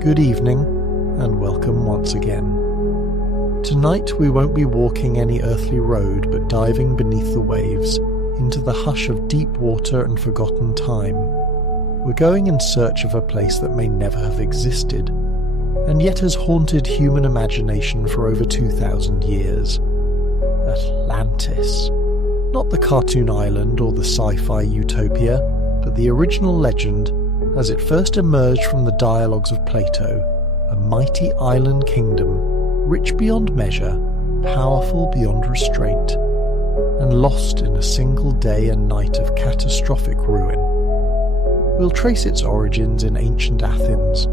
Good evening, and welcome once again. Tonight we won't be walking any earthly road but diving beneath the waves into the hush of deep water and forgotten time. We're going in search of a place that may never have existed, and yet has haunted human imagination for over 2,000 years. Atlantis. Not the cartoon island or the sci-fi utopia, but the original legend as it first emerged from the dialogues of Plato, a mighty island kingdom, rich beyond measure, powerful beyond restraint, and lost in a single day and night of catastrophic ruin. We'll trace its origins in ancient Athens,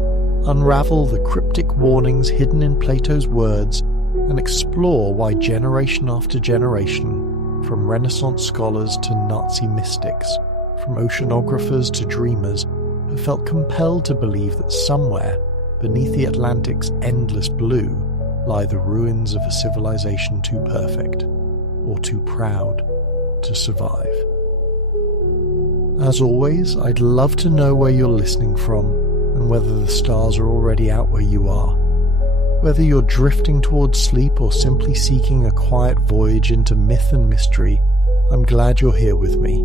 unravel the cryptic warnings hidden in Plato's words, and explore why generation after generation, from Renaissance scholars to Nazi mystics, from oceanographers to dreamers, have felt compelled to believe that somewhere beneath the Atlantic's endless blue lie the ruins of a civilization too perfect or too proud to survive. As always, I'd love to know where you're listening from and whether the stars are already out where you are. Whether you're drifting towards sleep or simply seeking a quiet voyage into myth and mystery, I'm glad you're here with me.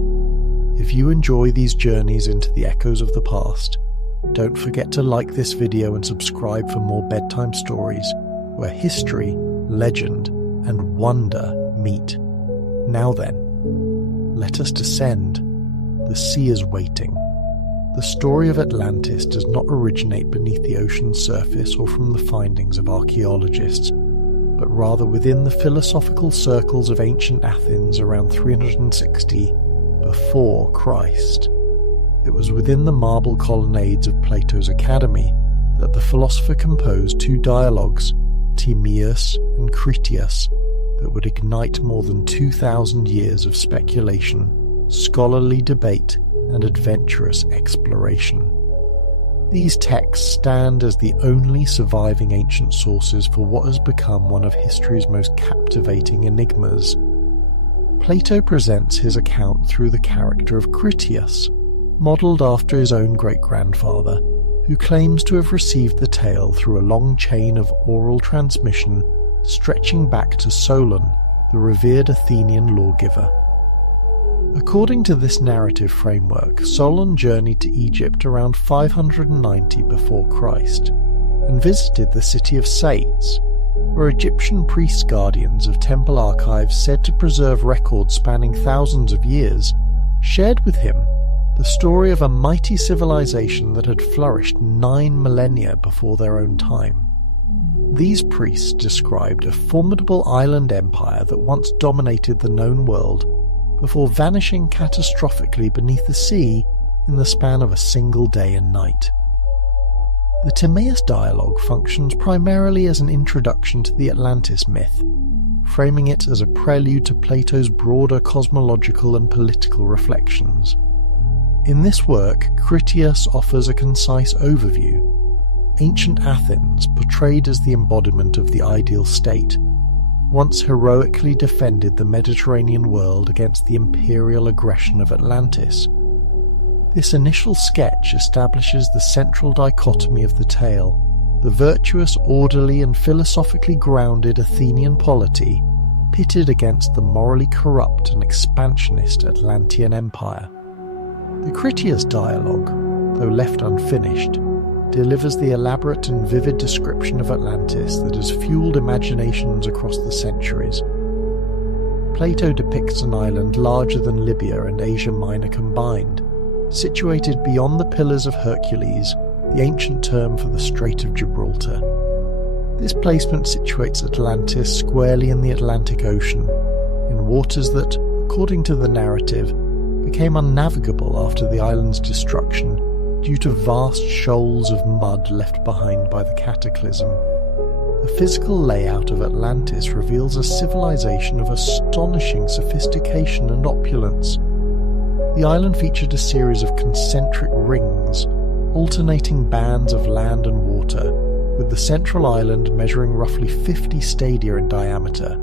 If you enjoy these journeys into the echoes of the past, don't forget to like this video and subscribe for more bedtime stories where history, legend, and wonder meet. Now then, let us descend. The sea is waiting. The story of Atlantis does not originate beneath the ocean's surface or from the findings of archaeologists, but rather within the philosophical circles of ancient Athens around 360 before Christ. It was within the marble colonnades of Plato's Academy that the philosopher composed two dialogues, Timaeus and Critias, that would ignite more than 2,000 years of speculation, scholarly debate, and adventurous exploration. These texts stand as the only surviving ancient sources for what has become one of history's most captivating enigmas. Plato presents his account through the character of Critias, modelled after his own great-grandfather, who claims to have received the tale through a long chain of oral transmission stretching back to Solon, the revered Athenian lawgiver. According to this narrative framework, Solon journeyed to Egypt around 590 before Christ and visited the city of Sais, where Egyptian priest guardians of temple archives said to preserve records spanning thousands of years, shared with him the story of a mighty civilization that had flourished 9 millennia before their own time. These priests described a formidable island empire that once dominated the known world before vanishing catastrophically beneath the sea in the span of a single day and night. The Timaeus dialogue functions primarily as an introduction to the Atlantis myth, framing it as a prelude to Plato's broader cosmological and political reflections. In this work, Critias offers a concise overview. Ancient Athens, portrayed as the embodiment of the ideal state, once heroically defended the Mediterranean world against the imperial aggression of Atlantis. This initial sketch establishes the central dichotomy of the tale, the virtuous, orderly, and philosophically grounded Athenian polity pitted against the morally corrupt and expansionist Atlantean empire. The Critias dialogue, though left unfinished, delivers the elaborate and vivid description of Atlantis that has fueled imaginations across the centuries. Plato depicts an island larger than Libya and Asia Minor combined, situated beyond the Pillars of Hercules, the ancient term for the Strait of Gibraltar. This placement situates Atlantis squarely in the Atlantic Ocean, in waters that, according to the narrative, became unnavigable after the island's destruction due to vast shoals of mud left behind by the cataclysm. The physical layout of Atlantis reveals a civilization of astonishing sophistication and opulence. The island featured a series of concentric rings, alternating bands of land and water, with the central island measuring roughly 50 stadia in diameter,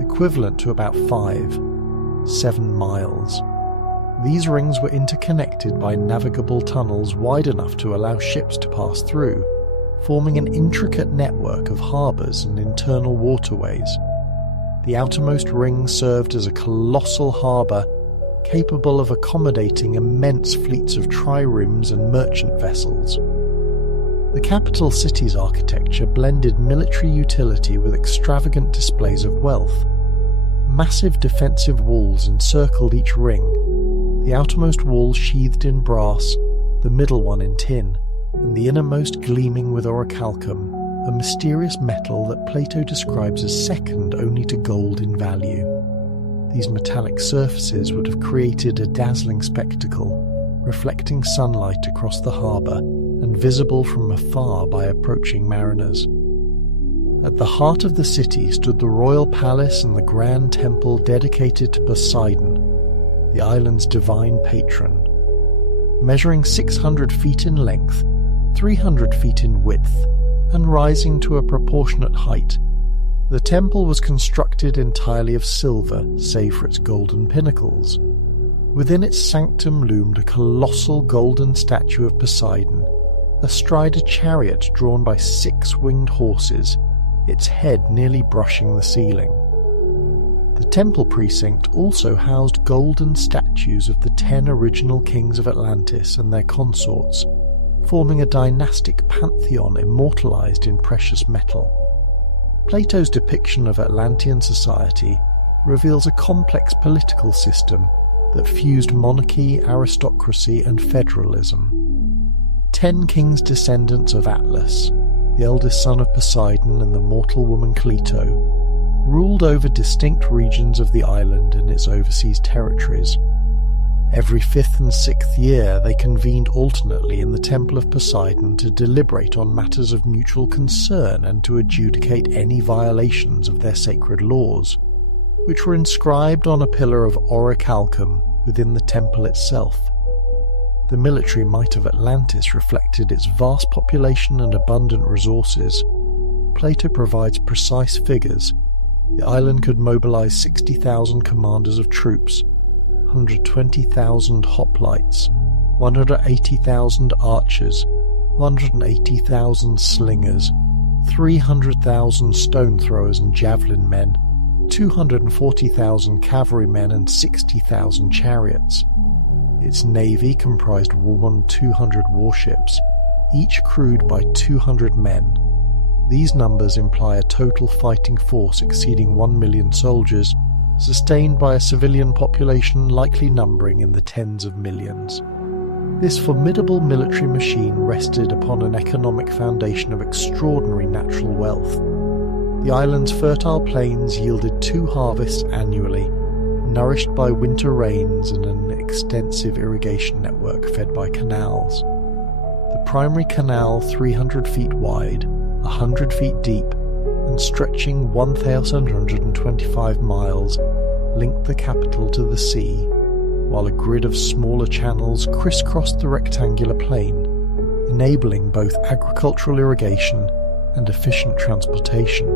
equivalent to about 7 miles. These rings were interconnected by navigable tunnels wide enough to allow ships to pass through, forming an intricate network of harbours and internal waterways. The outermost ring served as a colossal harbour capable of accommodating immense fleets of triremes and merchant vessels. The capital city's architecture blended military utility with extravagant displays of wealth. Massive defensive walls encircled each ring, the outermost wall sheathed in brass, the middle one in tin, and the innermost gleaming with orichalcum, a mysterious metal that Plato describes as second only to gold in value. These metallic surfaces would have created a dazzling spectacle, reflecting sunlight across the harbour and visible from afar by approaching mariners. At the heart of the city stood the royal palace and the grand temple dedicated to Poseidon, the island's divine patron. Measuring 600 feet in length, 300 feet in width, and rising to a proportionate height, the temple was constructed entirely of silver, save for its golden pinnacles. Within its sanctum loomed a colossal golden statue of Poseidon, astride a chariot drawn by 6 winged horses, its head nearly brushing the ceiling. The temple precinct also housed golden statues of the 10 original kings of Atlantis and their consorts, forming a dynastic pantheon immortalized in precious metal. Plato's depiction of Atlantean society reveals a complex political system that fused monarchy, aristocracy, and federalism. 10 kings descendants of Atlas, the eldest son of Poseidon and the mortal woman Cleito, ruled over distinct regions of the island and its overseas territories. Every 5th and 6th year they convened alternately in the Temple of Poseidon to deliberate on matters of mutual concern and to adjudicate any violations of their sacred laws, which were inscribed on a pillar of orichalcum within the temple itself. The military might of Atlantis reflected its vast population and abundant resources. Plato provides precise figures. The island could mobilize 60,000 commanders of troops, 120,000 hoplites, 180,000 archers, 180,000 slingers, 300,000 stone throwers and javelin men, 240,000 cavalrymen and 60,000 chariots. Its navy comprised 200 warships, each crewed by 200 men. These numbers imply a total fighting force exceeding 1 million soldiers, sustained by a civilian population likely numbering in the tens of millions. This formidable military machine rested upon an economic foundation of extraordinary natural wealth. The island's fertile plains yielded 2 harvests annually, nourished by winter rains and an extensive irrigation network fed by canals. The primary canal, 300 feet wide, 100 feet deep, and stretching 1,125 miles, linked the capital to the sea, while a grid of smaller channels crisscrossed the rectangular plain, enabling both agricultural irrigation and efficient transportation.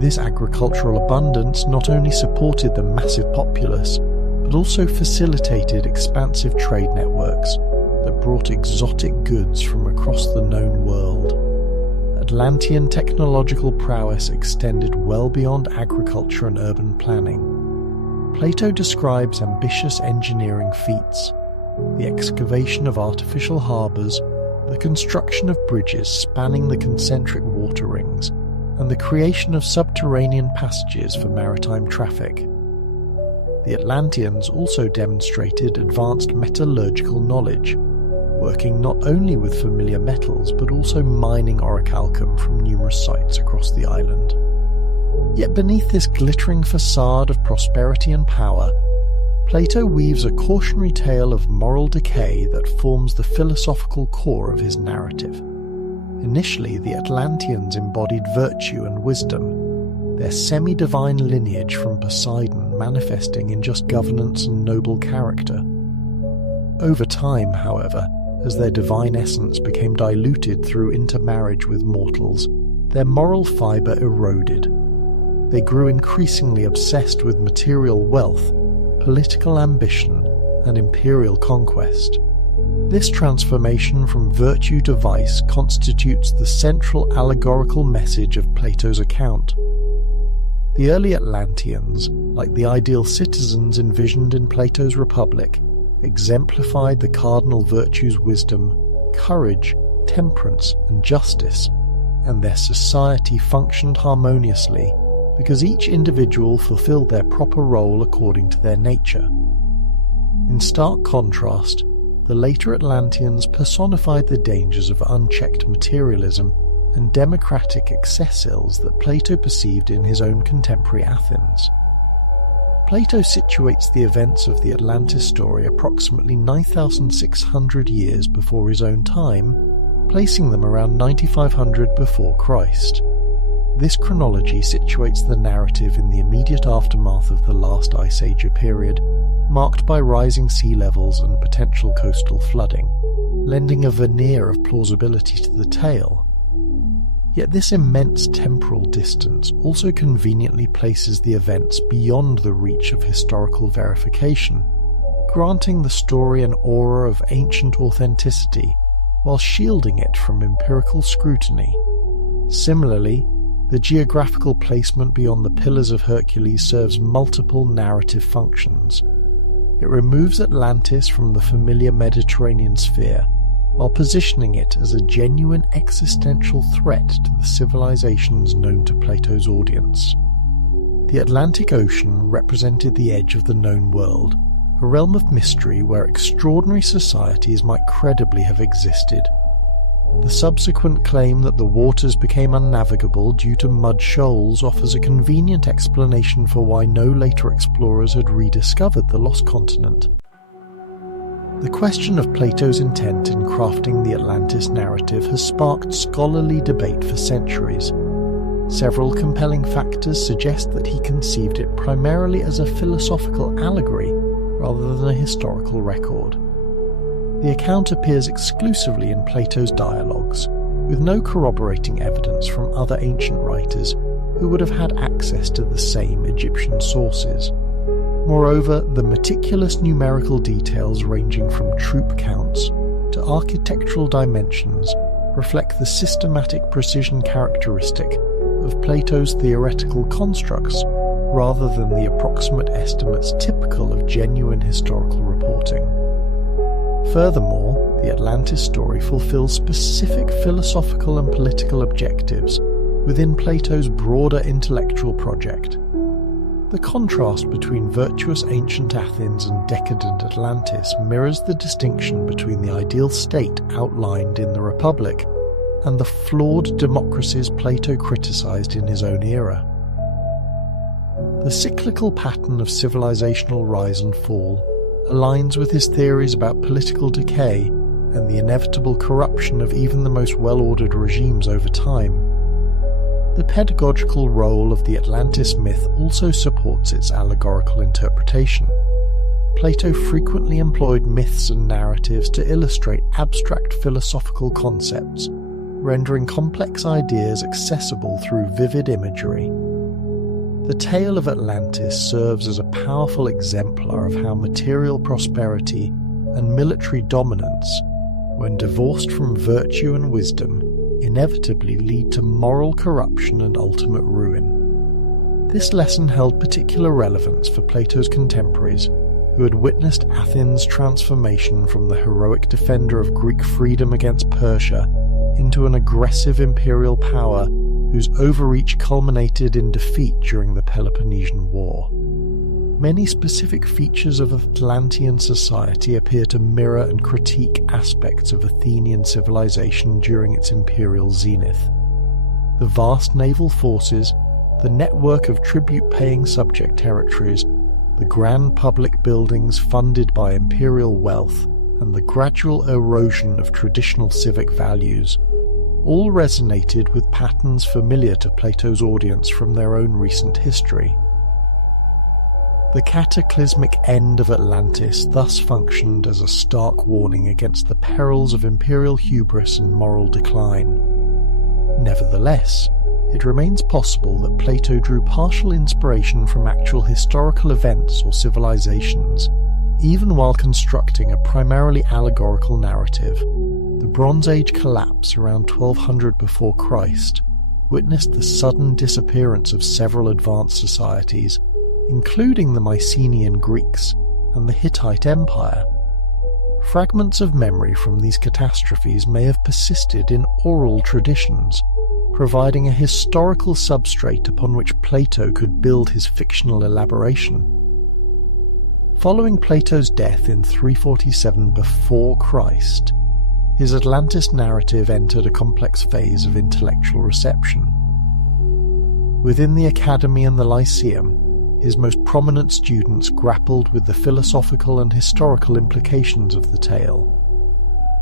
This agricultural abundance not only supported the massive populace, but also facilitated expansive trade networks that brought exotic goods from across the known world. Atlantean technological prowess extended well beyond agriculture and urban planning. Plato describes ambitious engineering feats, the excavation of artificial harbours, the construction of bridges spanning the concentric water rings, and the creation of subterranean passages for maritime traffic. The Atlanteans also demonstrated advanced metallurgical knowledge, working not only with familiar metals but also mining orichalcum from numerous sites across the island. Yet beneath this glittering facade of prosperity and power, Plato weaves a cautionary tale of moral decay that forms the philosophical core of his narrative. Initially, the Atlanteans embodied virtue and wisdom, their semi-divine lineage from Poseidon manifesting in just governance and noble character. Over time, however, as their divine essence became diluted through intermarriage with mortals, their moral fibre eroded. They grew increasingly obsessed with material wealth, political ambition, and imperial conquest. This transformation from virtue to vice constitutes the central allegorical message of Plato's account. The early Atlanteans, like the ideal citizens envisioned in Plato's Republic, exemplified the cardinal virtues wisdom, courage, temperance, and justice, and their society functioned harmoniously because each individual fulfilled their proper role according to their nature. In stark contrast, the later Atlanteans personified the dangers of unchecked materialism and democratic excess ills that Plato perceived in his own contemporary Athens. Plato situates the events of the Atlantis story approximately 9,600 years before his own time, placing them around 9,500 before Christ. This chronology situates the narrative in the immediate aftermath of the last Ice Age period, marked by rising sea levels and potential coastal flooding, lending a veneer of plausibility to the tale. Yet this immense temporal distance also conveniently places the events beyond the reach of historical verification, granting the story an aura of ancient authenticity while shielding it from empirical scrutiny. Similarly, the geographical placement beyond the Pillars of Hercules serves multiple narrative functions. It removes Atlantis from the familiar Mediterranean sphere, while positioning it as a genuine existential threat to the civilizations known to Plato's audience. The Atlantic Ocean represented the edge of the known world, a realm of mystery where extraordinary societies might credibly have existed. The subsequent claim that the waters became unnavigable due to mud shoals offers a convenient explanation for why no later explorers had rediscovered the lost continent. The question of Plato's intent in crafting the Atlantis narrative has sparked scholarly debate for centuries. Several compelling factors suggest that he conceived it primarily as a philosophical allegory rather than a historical record. The account appears exclusively in Plato's dialogues, with no corroborating evidence from other ancient writers who would have had access to the same Egyptian sources. Moreover, the meticulous numerical details ranging from troop counts to architectural dimensions reflect the systematic precision characteristic of Plato's theoretical constructs rather than the approximate estimates typical of genuine historical reporting. Furthermore, the Atlantis story fulfills specific philosophical and political objectives within Plato's broader intellectual project. The contrast between virtuous ancient Athens and decadent Atlantis mirrors the distinction between the ideal state outlined in the Republic and the flawed democracies Plato criticized in his own era. The cyclical pattern of civilizational rise and fall aligns with his theories about political decay and the inevitable corruption of even the most well-ordered regimes over time. The pedagogical role of the Atlantis myth also supports its allegorical interpretation. Plato frequently employed myths and narratives to illustrate abstract philosophical concepts, rendering complex ideas accessible through vivid imagery. The tale of Atlantis serves as a powerful exemplar of how material prosperity and military dominance, when divorced from virtue and wisdom, inevitably lead to moral corruption and ultimate ruin. This lesson held particular relevance for Plato's contemporaries, who had witnessed Athens' transformation from the heroic defender of Greek freedom against Persia into an aggressive imperial power whose overreach culminated in defeat during the Peloponnesian War. Many specific features of Atlantean society appear to mirror and critique aspects of Athenian civilization during its imperial zenith. The vast naval forces, the network of tribute-paying subject territories, the grand public buildings funded by imperial wealth, and the gradual erosion of traditional civic values all resonated with patterns familiar to Plato's audience from their own recent history. The cataclysmic end of Atlantis thus functioned as a stark warning against the perils of imperial hubris and moral decline. Nevertheless, it remains possible that Plato drew partial inspiration from actual historical events or civilizations, Even while constructing a primarily allegorical narrative, the Bronze Age collapse around 1200 before Christ witnessed the sudden disappearance of several advanced societies, including the Mycenaean Greeks and the Hittite Empire. Fragments of memory from these catastrophes may have persisted in oral traditions, providing a historical substrate upon which Plato could build his fictional elaboration. Following Plato's death in 347 before Christ, his Atlantis narrative entered a complex phase of intellectual reception. Within the Academy and the Lyceum, his most prominent students grappled with the philosophical and historical implications of the tale.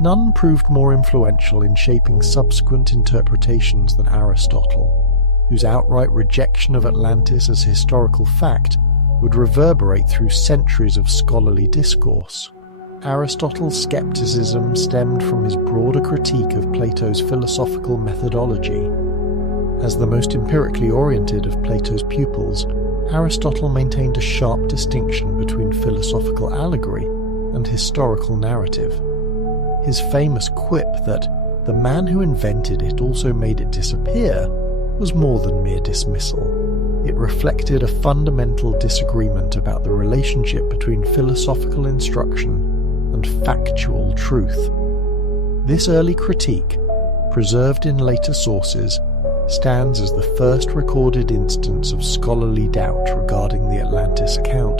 None proved more influential in shaping subsequent interpretations than Aristotle, whose outright rejection of Atlantis as historical fact would reverberate through centuries of scholarly discourse. Aristotle's skepticism stemmed from his broader critique of Plato's philosophical methodology. As the most empirically oriented of Plato's pupils, Aristotle maintained a sharp distinction between philosophical allegory and historical narrative. His famous quip that the man who invented it also made it disappear was more than mere dismissal. It reflected a fundamental disagreement about the relationship between philosophical instruction and factual truth. This early critique, preserved in later sources, stands as the first recorded instance of scholarly doubt regarding the Atlantis account.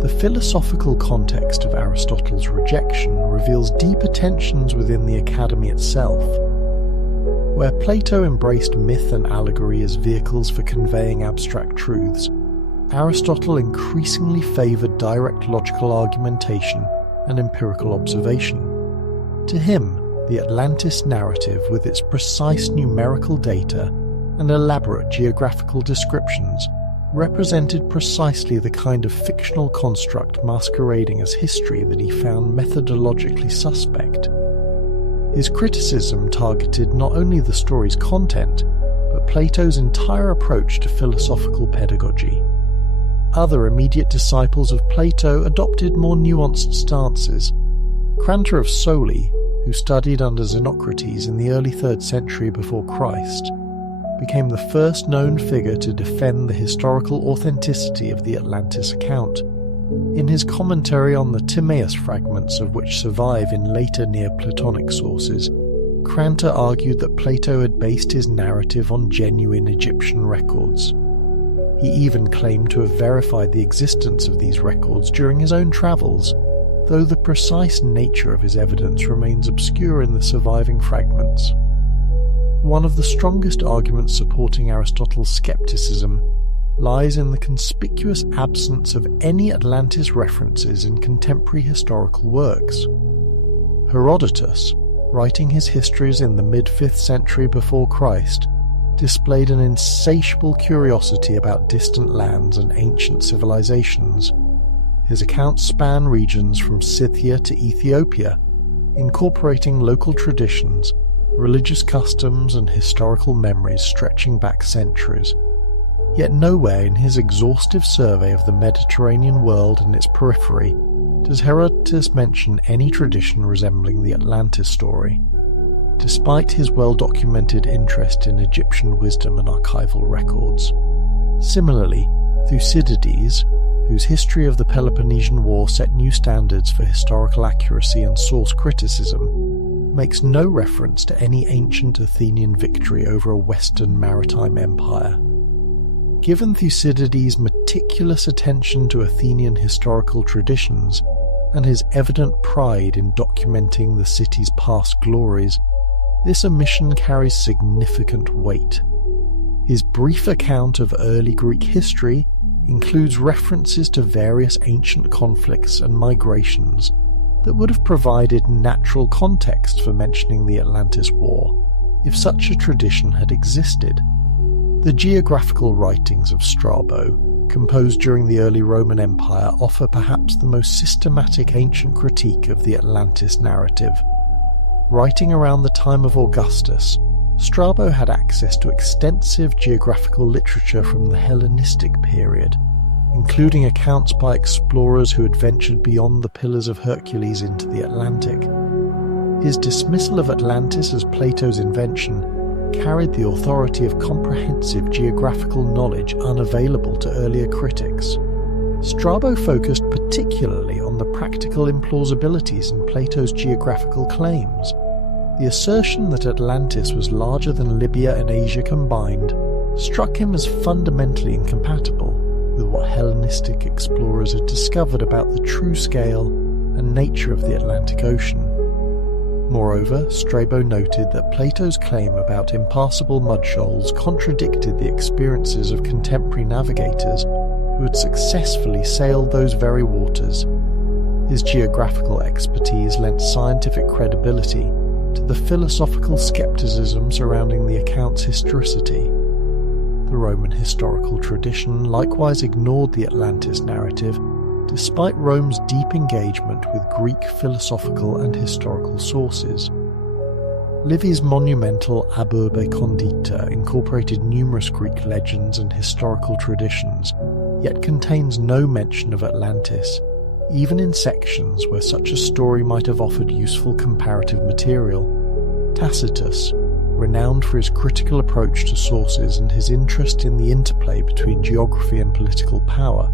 The philosophical context of Aristotle's rejection reveals deeper tensions within the Academy itself. Where Plato embraced myth and allegory as vehicles for conveying abstract truths, Aristotle increasingly favoured direct logical argumentation and empirical observation. To him, the Atlantis narrative, with its precise numerical data and elaborate geographical descriptions, represented precisely the kind of fictional construct masquerading as history that he found methodologically suspect. His criticism targeted not only the story's content, but Plato's entire approach to philosophical pedagogy. Other immediate disciples of Plato adopted more nuanced stances. Crantor of Soli, who studied under Xenocrates in the early 3rd century before Christ, became the first known figure to defend the historical authenticity of the Atlantis account. In his commentary on the Timaeus fragments of which survive in later Neoplatonic sources, Crantor argued that Plato had based his narrative on genuine Egyptian records. He even claimed to have verified the existence of these records during his own travels, though the precise nature of his evidence remains obscure in the surviving fragments. One of the strongest arguments supporting Aristotle's skepticism lies in the conspicuous absence of any Atlantis references in contemporary historical works. Herodotus, writing his histories in the mid-5th century before Christ, displayed an insatiable curiosity about distant lands and ancient civilizations. His accounts span regions from Scythia to Ethiopia, incorporating local traditions, religious customs and historical memories stretching back centuries. Yet nowhere in his exhaustive survey of the Mediterranean world and its periphery does Herodotus mention any tradition resembling the Atlantis story, despite his well-documented interest in Egyptian wisdom and archival records. Similarly, Thucydides, whose history of the Peloponnesian War set new standards for historical accuracy and source criticism, makes no reference to any ancient Athenian victory over a Western maritime empire. Given Thucydides' meticulous attention to Athenian historical traditions and his evident pride in documenting the city's past glories, this omission carries significant weight. His brief account of early Greek history includes references to various ancient conflicts and migrations that would have provided natural context for mentioning the Atlantis War, if such a tradition had existed. The geographical writings of Strabo, composed during the early Roman Empire, offer perhaps the most systematic ancient critique of the Atlantis narrative. Writing around the time of Augustus, Strabo had access to extensive geographical literature from the Hellenistic period, including accounts by explorers who had ventured beyond the Pillars of Hercules into the Atlantic. His dismissal of Atlantis as Plato's invention carried the authority of comprehensive geographical knowledge unavailable to earlier critics. Strabo focused particularly on the practical implausibilities in Plato's geographical claims. The assertion that Atlantis was larger than Libya and Asia combined struck him as fundamentally incompatible with what Hellenistic explorers had discovered about the true scale and nature of the Atlantic Ocean. Moreover, Strabo noted that Plato's claim about impassable mud shoals contradicted the experiences of contemporary navigators who had successfully sailed those very waters. His geographical expertise lent scientific credibility to the philosophical skepticism surrounding the account's historicity. The Roman historical tradition likewise ignored the Atlantis narrative, despite Rome's deep engagement with Greek philosophical and historical sources. Livy's monumental Ab Urbe Condita incorporated numerous Greek legends and historical traditions, yet contains no mention of Atlantis, even in sections where such a story might have offered useful comparative material. Tacitus, renowned for his critical approach to sources and his interest in the interplay between geography and political power,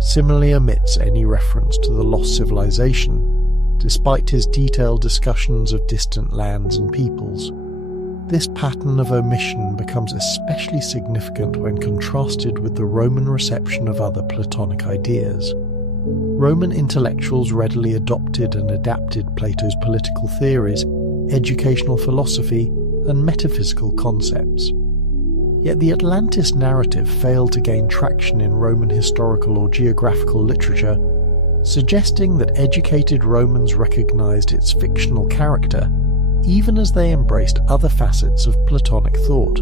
similarly omits any reference to the lost civilization, despite his detailed discussions of distant lands and peoples. This pattern of omission becomes especially significant when contrasted with the Roman reception of other Platonic ideas. Roman intellectuals readily adopted and adapted Plato's political theories, educational philosophy, and metaphysical concepts. Yet the Atlantis narrative failed to gain traction in Roman historical or geographical literature, suggesting that educated Romans recognized its fictional character, even as they embraced other facets of Platonic thought.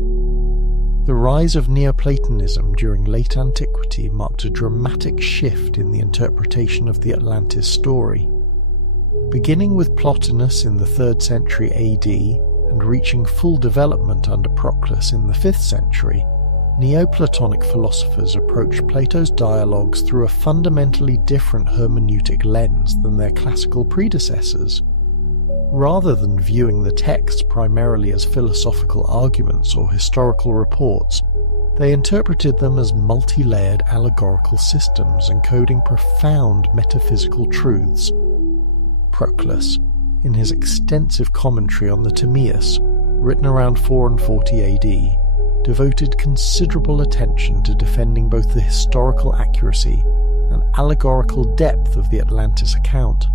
The rise of Neoplatonism during late antiquity marked a dramatic shift in the interpretation of the Atlantis story. Beginning with Plotinus in the 3rd century AD and reaching full development under Proclus in the 5th century, Neoplatonic philosophers approached Plato's dialogues through a fundamentally different hermeneutic lens than their classical predecessors. Rather than viewing the texts primarily as philosophical arguments or historical reports, they interpreted them as multi-layered allegorical systems encoding profound metaphysical truths. Proclus, in his extensive commentary on the Timaeus, written around 440 AD, devoted considerable attention to defending both the historical accuracy and allegorical depth of the Atlantis account.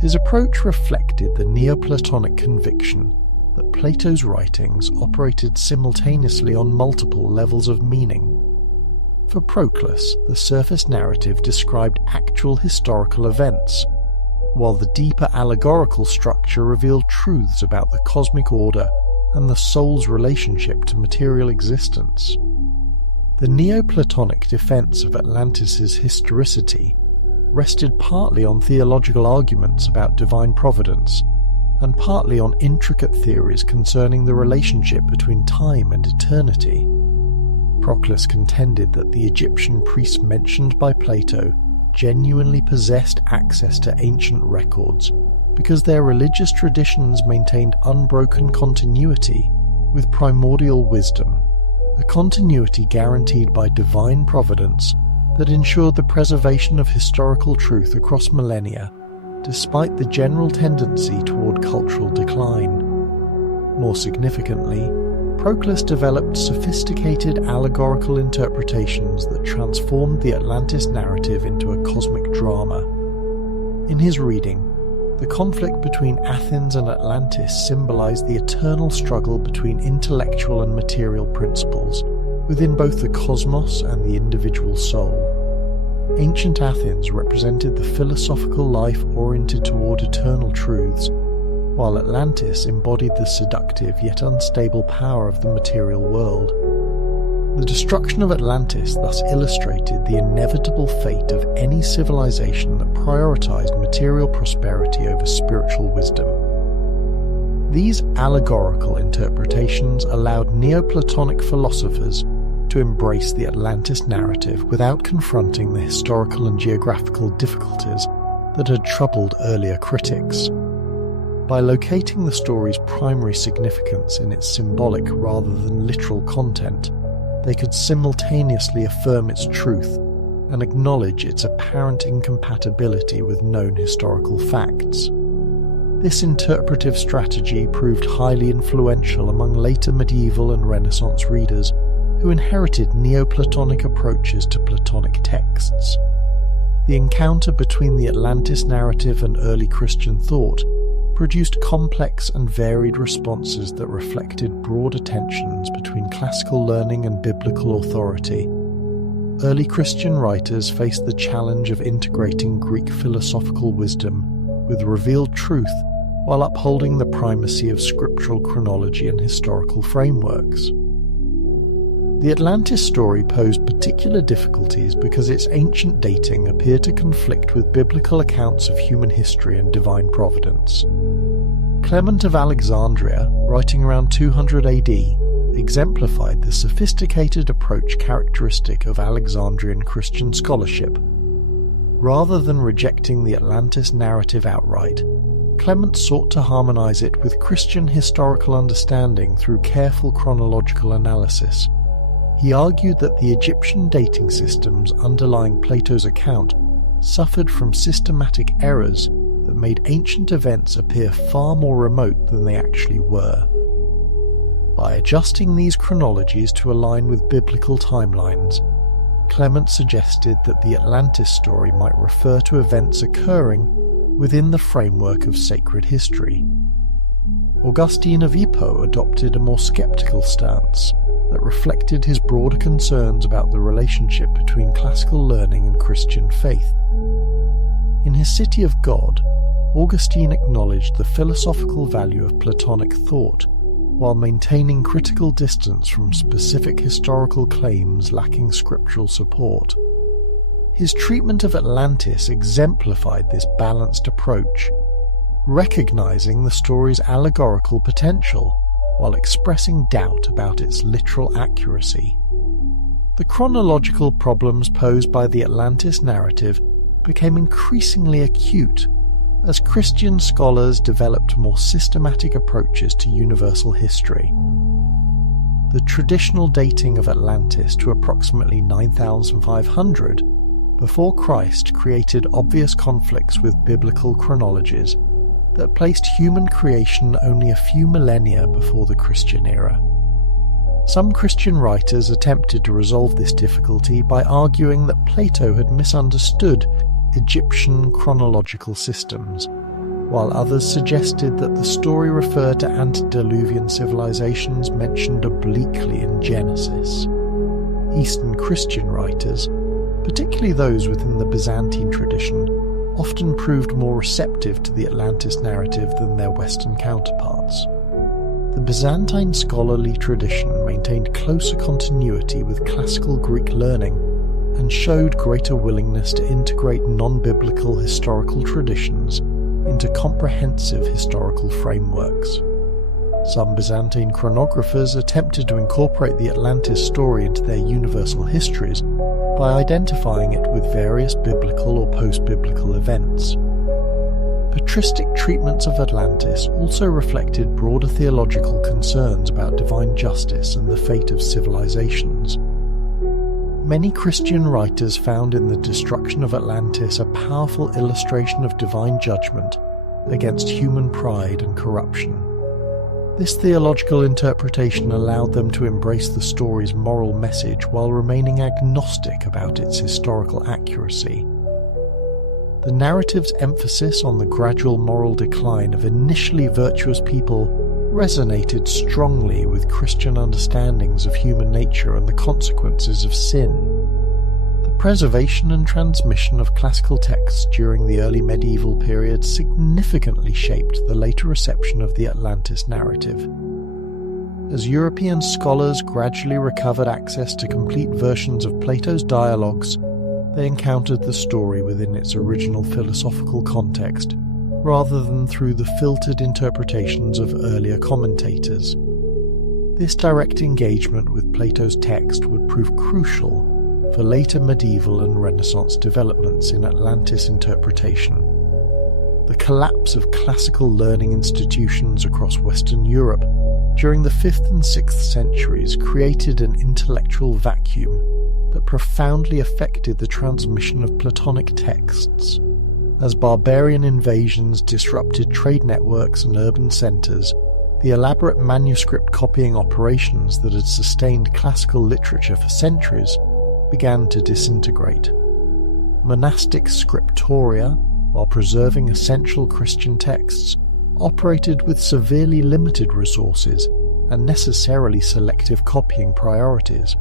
His approach reflected the Neoplatonic conviction that Plato's writings operated simultaneously on multiple levels of meaning. For Proclus, the surface narrative described actual historical events, while the deeper allegorical structure revealed truths about the cosmic order and the soul's relationship to material existence. The Neoplatonic defense of Atlantis's historicity rested partly on theological arguments about divine providence, and partly on intricate theories concerning the relationship between time and eternity. Proclus contended that the Egyptian priests mentioned by Plato genuinely possessed access to ancient records because their religious traditions maintained unbroken continuity with primordial wisdom, a continuity guaranteed by divine providence that ensured the preservation of historical truth across millennia, despite the general tendency toward cultural decline. More significantly, Proclus developed sophisticated allegorical interpretations that transformed the Atlantis narrative into a cosmic drama. In his reading, the conflict between Athens and Atlantis symbolized the eternal struggle between intellectual and material principles within both the cosmos and the individual soul. Ancient Athens represented the philosophical life oriented toward eternal truths, while Atlantis embodied the seductive yet unstable power of the material world. The destruction of Atlantis thus illustrated the inevitable fate of any civilization that prioritized material prosperity over spiritual wisdom. These allegorical interpretations allowed Neoplatonic philosophers to embrace the Atlantis narrative without confronting the historical and geographical difficulties that had troubled earlier critics. By locating the story's primary significance in its symbolic rather than literal content, they could simultaneously affirm its truth and acknowledge its apparent incompatibility with known historical facts. This interpretive strategy proved highly influential among later medieval and Renaissance readers who inherited Neoplatonic approaches to Platonic texts. The encounter between the Atlantis narrative and early Christian thought produced complex and varied responses that reflected broader tensions between classical learning and biblical authority. Early Christian writers faced the challenge of integrating Greek philosophical wisdom with revealed truth while upholding the primacy of scriptural chronology and historical frameworks. The Atlantis story posed particular difficulties because its ancient dating appeared to conflict with biblical accounts of human history and divine providence. Clement of Alexandria, writing around 200 AD, exemplified the sophisticated approach characteristic of Alexandrian Christian scholarship. Rather than rejecting the Atlantis narrative outright, Clement sought to harmonize it with Christian historical understanding through careful chronological analysis. He argued that the Egyptian dating systems underlying Plato's account suffered from systematic errors that made ancient events appear far more remote than they actually were. By adjusting these chronologies to align with biblical timelines, Clement suggested that the Atlantis story might refer to events occurring within the framework of sacred history. Augustine of Hippo adopted a more skeptical stance that reflected his broader concerns about the relationship between classical learning and Christian faith. In his City of God, Augustine acknowledged the philosophical value of Platonic thought, while maintaining critical distance from specific historical claims lacking scriptural support. His treatment of Atlantis exemplified this balanced approach, recognizing the story's allegorical potential while expressing doubt about its literal accuracy. The chronological problems posed by the Atlantis narrative became increasingly acute as Christian scholars developed more systematic approaches to universal history. The traditional dating of Atlantis to approximately 9,500 before Christ created obvious conflicts with biblical chronologies that placed human creation only a few millennia before the Christian era. Some Christian writers attempted to resolve this difficulty by arguing that Plato had misunderstood Egyptian chronological systems, while others suggested that the story referred to antediluvian civilizations mentioned obliquely in Genesis. Eastern Christian writers, particularly those within the Byzantine tradition, often proved more receptive to the Atlantis narrative than their Western counterparts. The Byzantine scholarly tradition maintained closer continuity with classical Greek learning and showed greater willingness to integrate non-biblical historical traditions into comprehensive historical frameworks. Some Byzantine chronographers attempted to incorporate the Atlantis story into their universal histories by identifying it with various biblical or post-biblical events. Patristic treatments of Atlantis also reflected broader theological concerns about divine justice and the fate of civilizations. Many Christian writers found in the destruction of Atlantis a powerful illustration of divine judgment against human pride and corruption. This theological interpretation allowed them to embrace the story's moral message while remaining agnostic about its historical accuracy. The narrative's emphasis on the gradual moral decline of initially virtuous people resonated strongly with Christian understandings of human nature and the consequences of sin. The preservation and transmission of classical texts during the early medieval period significantly shaped the later reception of the Atlantis narrative. As European scholars gradually recovered access to complete versions of Plato's dialogues, they encountered the story within its original philosophical context, rather than through the filtered interpretations of earlier commentators. This direct engagement with Plato's text would prove crucial for later medieval and Renaissance developments in Atlantis interpretation. The collapse of classical learning institutions across Western Europe during the 5th and 6th centuries created an intellectual vacuum that profoundly affected the transmission of Platonic texts. As barbarian invasions disrupted trade networks and urban centres, the elaborate manuscript copying operations that had sustained classical literature for centuries began to disintegrate. Monastic scriptoria, while preserving essential Christian texts, operated with severely limited resources and necessarily selective copying priorities.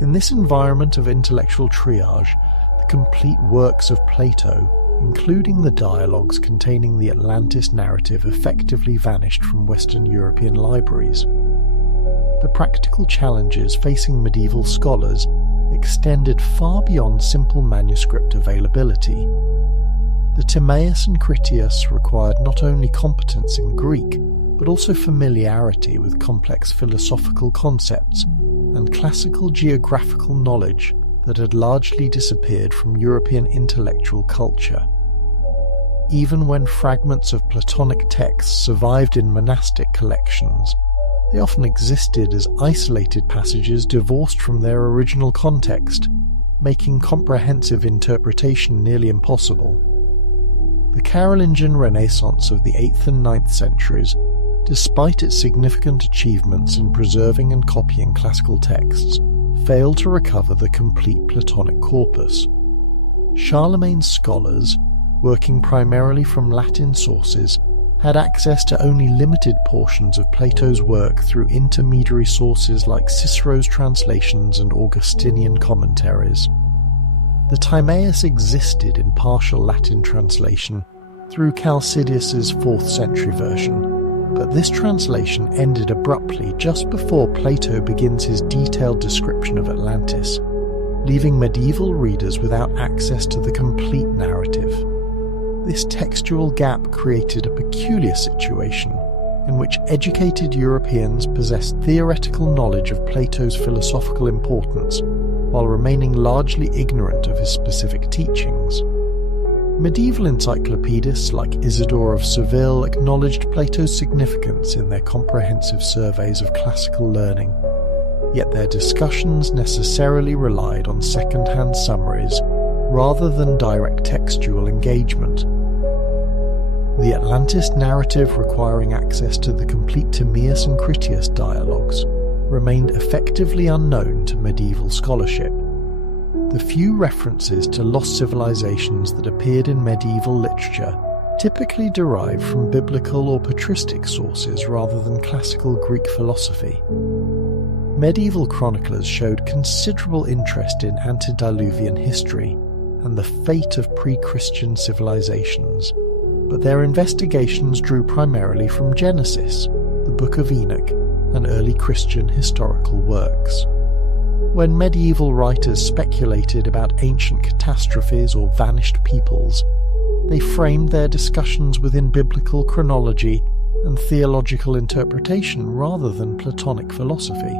In this environment of intellectual triage, the complete works of Plato, including the dialogues containing the Atlantis narrative, effectively vanished from Western European libraries. The practical challenges facing medieval scholars extended far beyond simple manuscript availability. The Timaeus and Critias required not only competence in Greek, but also familiarity with complex philosophical concepts and classical geographical knowledge that had largely disappeared from European intellectual culture. Even when fragments of Platonic texts survived in monastic collections, they often existed as isolated passages divorced from their original context, making comprehensive interpretation nearly impossible. The Carolingian Renaissance of the 8th and 9th centuries, despite its significant achievements in preserving and copying classical texts, failed to recover the complete Platonic corpus. Charlemagne's scholars, working primarily from Latin sources, had access to only limited portions of Plato's work through intermediary sources like Cicero's translations and Augustinian commentaries. The Timaeus existed in partial Latin translation through Chalcidius's 4th century version, but this translation ended abruptly just before Plato begins his detailed description of Atlantis, leaving medieval readers without access to the complete narrative. This textual gap created a peculiar situation in which educated Europeans possessed theoretical knowledge of Plato's philosophical importance while remaining largely ignorant of his specific teachings. Medieval encyclopedists like Isidore of Seville acknowledged Plato's significance in their comprehensive surveys of classical learning, yet their discussions necessarily relied on second-hand summaries rather than direct textual engagement. The Atlantis narrative, requiring access to the complete Timaeus and Critias dialogues, remained effectively unknown to medieval scholarship. The few references to lost civilizations that appeared in medieval literature typically derived from biblical or patristic sources rather than classical Greek philosophy. Medieval chroniclers showed considerable interest in antediluvian history and the fate of pre-Christian civilizations, but their investigations drew primarily from Genesis, the Book of Enoch, and early Christian historical works. When medieval writers speculated about ancient catastrophes or vanished peoples, they framed their discussions within biblical chronology and theological interpretation rather than Platonic philosophy.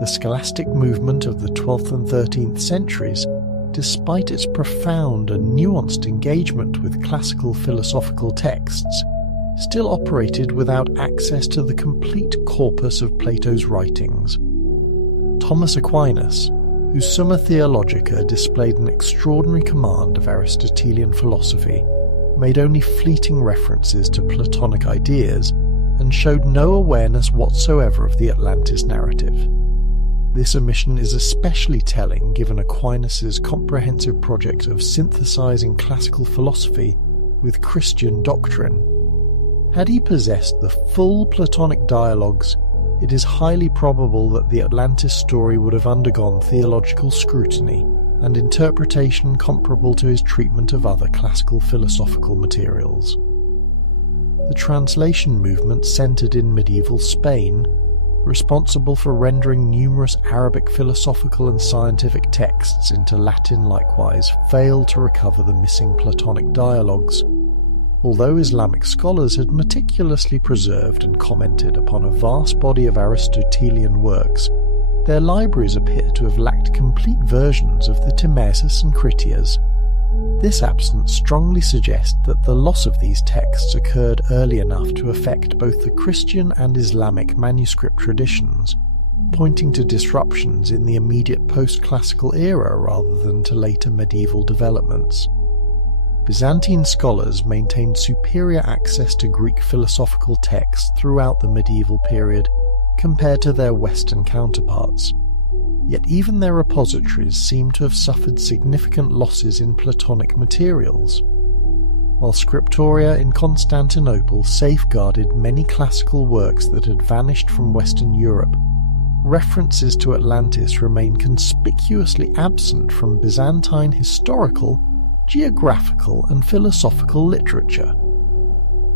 The scholastic movement of the 12th and 13th centuries, despite its profound and nuanced engagement with classical philosophical texts, still operated without access to the complete corpus of Plato's writings. Thomas Aquinas, whose Summa Theologica displayed an extraordinary command of Aristotelian philosophy, made only fleeting references to Platonic ideas and showed no awareness whatsoever of the Atlantis narrative. This omission is especially telling given Aquinas' comprehensive project of synthesizing classical philosophy with Christian doctrine. Had he possessed the full Platonic dialogues, it is highly probable that the Atlantis story would have undergone theological scrutiny and interpretation comparable to his treatment of other classical philosophical materials. The translation movement centered in medieval Spain, responsible for rendering numerous Arabic philosophical and scientific texts into Latin likewise, failed to recover the missing Platonic dialogues, Although Islamic scholars had meticulously preserved and commented upon a vast body of Aristotelian works, their libraries appear to have lacked complete versions of the Timaeus and Critias. This absence strongly suggests that the loss of these texts occurred early enough to affect both the Christian and Islamic manuscript traditions, pointing to disruptions in the immediate post-classical era rather than to later medieval developments. Byzantine scholars maintained superior access to Greek philosophical texts throughout the medieval period compared to their Western counterparts, yet even their repositories seem to have suffered significant losses in Platonic materials. While scriptoria in Constantinople safeguarded many classical works that had vanished from Western Europe, references to Atlantis remain conspicuously absent from Byzantine historical, geographical and philosophical literature.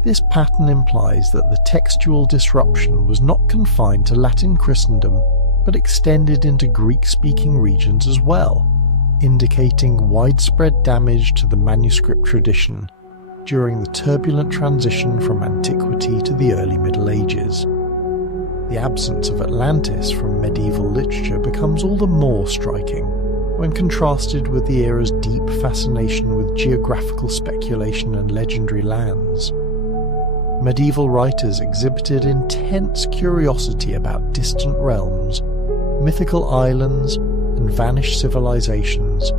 This pattern implies that the textual disruption was not confined to Latin Christendom but extended into Greek-speaking regions as well, indicating widespread damage to the manuscript tradition during the turbulent transition from antiquity to the early Middle Ages. The absence of Atlantis from medieval literature becomes all the more striking when contrasted with the era's deep fascination with geographical speculation and legendary lands. Medieval writers exhibited intense curiosity about distant realms, mythical islands, and vanished civilizations,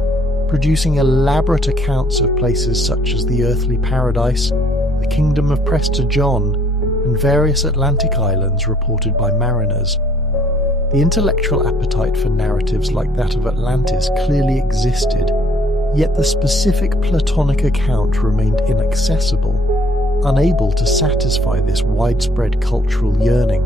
producing elaborate accounts of places such as the earthly paradise, the kingdom of Prester John, and various Atlantic islands reported by mariners. The intellectual appetite for narratives like that of Atlantis clearly existed, yet the specific Platonic account remained inaccessible, unable to satisfy this widespread cultural yearning.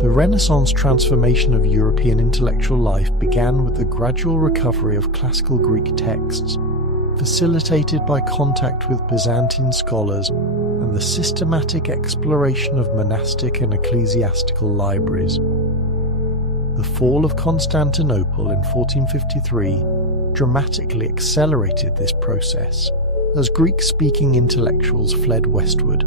The Renaissance transformation of European intellectual life began with the gradual recovery of classical Greek texts, facilitated by contact with Byzantine scholars and the systematic exploration of monastic and ecclesiastical libraries. The fall of Constantinople in 1453 dramatically accelerated this process as Greek-speaking intellectuals fled westward,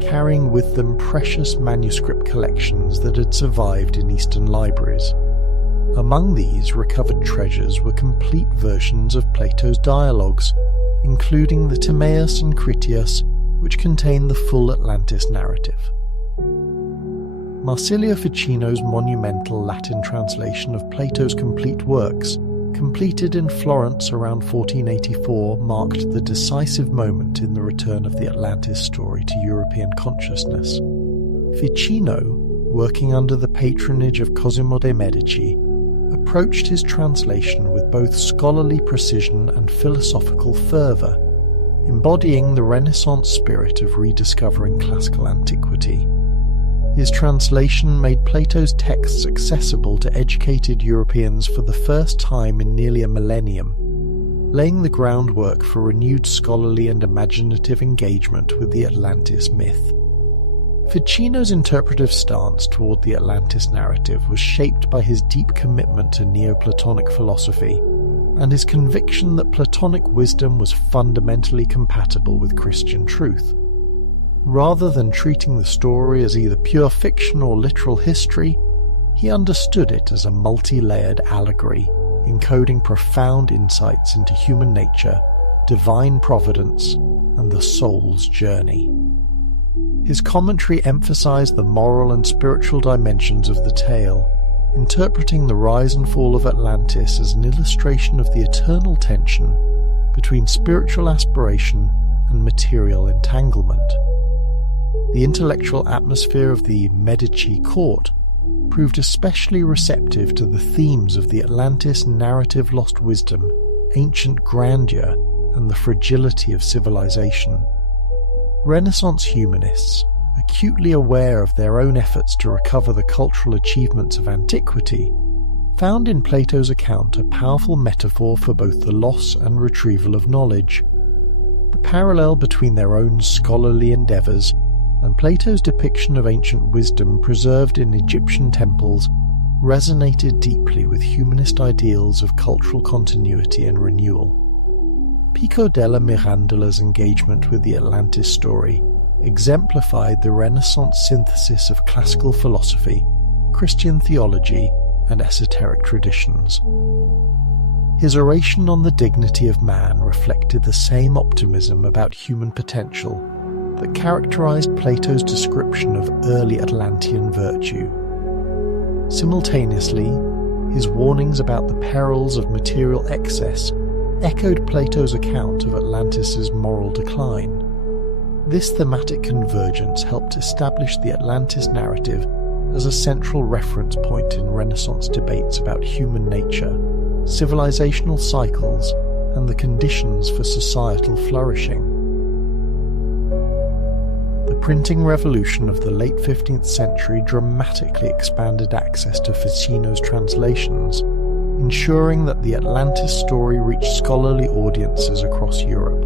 carrying with them precious manuscript collections that had survived in Eastern libraries. Among these recovered treasures were complete versions of Plato's dialogues, including the Timaeus and Critias, which contain the full Atlantis narrative. Marsilio Ficino's monumental Latin translation of Plato's complete works, completed in Florence around 1484, marked the decisive moment in the return of the Atlantis story to European consciousness. Ficino, working under the patronage of Cosimo de' Medici, approached his translation with both scholarly precision and philosophical fervour, embodying the Renaissance spirit of rediscovering classical antiquity. His translation made Plato's texts accessible to educated Europeans for the first time in nearly a millennium, laying the groundwork for renewed scholarly and imaginative engagement with the Atlantis myth. Ficino's interpretive stance toward the Atlantis narrative was shaped by his deep commitment to Neoplatonic philosophy and his conviction that Platonic wisdom was fundamentally compatible with Christian truth. Rather than treating the story as either pure fiction or literal history, he understood it as a multi-layered allegory, encoding profound insights into human nature, divine providence, and the soul's journey. His commentary emphasized the moral and spiritual dimensions of the tale, interpreting the rise and fall of Atlantis as an illustration of the eternal tension between spiritual aspiration and material entanglement. The intellectual atmosphere of the Medici court proved especially receptive to the themes of the Atlantis narrative lost wisdom, ancient grandeur, and the fragility of civilization. Renaissance humanists, acutely aware of their own efforts to recover the cultural achievements of antiquity, found in Plato's account a powerful metaphor for both the loss and retrieval of knowledge. The parallel between their own scholarly endeavours and Plato's depiction of ancient wisdom preserved in Egyptian temples resonated deeply with humanist ideals of cultural continuity and renewal. Pico della Mirandola's engagement with the Atlantis story exemplified the Renaissance synthesis of classical philosophy, Christian theology, and esoteric traditions. His oration on the dignity of man reflected the same optimism about human potential that characterized Plato's description of early Atlantean virtue. Simultaneously, his warnings about the perils of material excess echoed Plato's account of Atlantis's moral decline. This thematic convergence helped establish the Atlantis narrative as a central reference point in Renaissance debates about human nature, civilizational cycles, and the conditions for societal flourishing. The printing revolution of the late 15th century dramatically expanded access to Ficino's translations, ensuring that the Atlantis story reached scholarly audiences across Europe.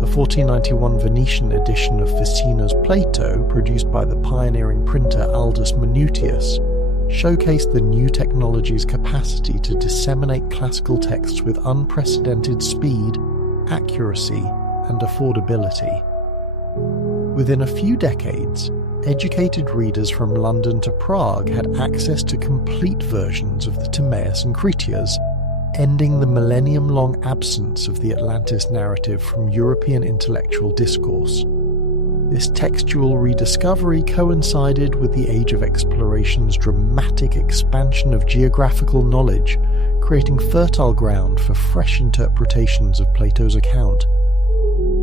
The 1491 Venetian edition of Ficino's Plato, produced by the pioneering printer Aldus Manutius, showcased the new technology's capacity to disseminate classical texts with unprecedented speed, accuracy, and affordability. Within a few decades, educated readers from London to Prague had access to complete versions of the Timaeus and Critias, ending the millennium-long absence of the Atlantis narrative from European intellectual discourse. This textual rediscovery coincided with the Age of Exploration's dramatic expansion of geographical knowledge, creating fertile ground for fresh interpretations of Plato's account.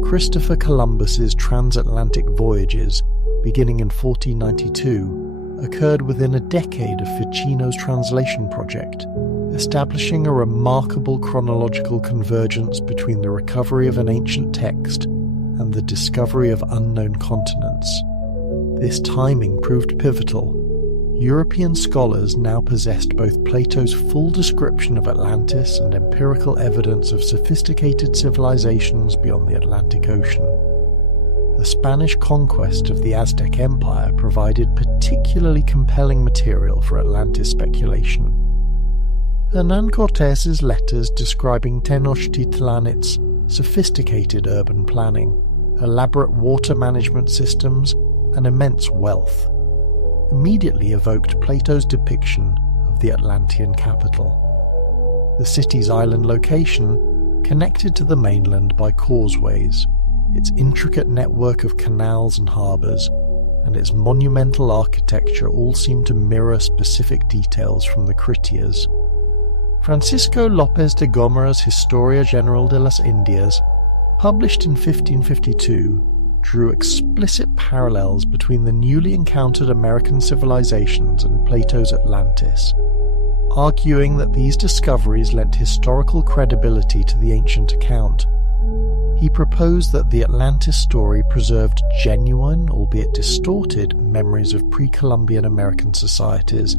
Christopher Columbus's transatlantic voyages, beginning in 1492, occurred within a decade of Ficino's translation project, establishing a remarkable chronological convergence between the recovery of an ancient text and the discovery of unknown continents. This timing proved pivotal. European scholars now possessed both Plato's full description of Atlantis and empirical evidence of sophisticated civilizations beyond the Atlantic Ocean. The Spanish conquest of the Aztec Empire provided particularly compelling material for Atlantis speculation. Hernán Cortés's letters describing Tenochtitlan's sophisticated urban planning, elaborate water management systems, and immense wealth immediately evoked Plato's depiction of the Atlantean capital. The city's island location connected to the mainland by causeways, its intricate network of canals and harbours, and its monumental architecture all seem to mirror specific details from the Critias. Francisco López de Gómara's Historia General de las Indias, published in 1552, drew explicit parallels between the newly encountered American civilizations and Plato's Atlantis, arguing that these discoveries lent historical credibility to the ancient account. He proposed that the Atlantis story preserved genuine, albeit distorted, memories of pre-Columbian American societies,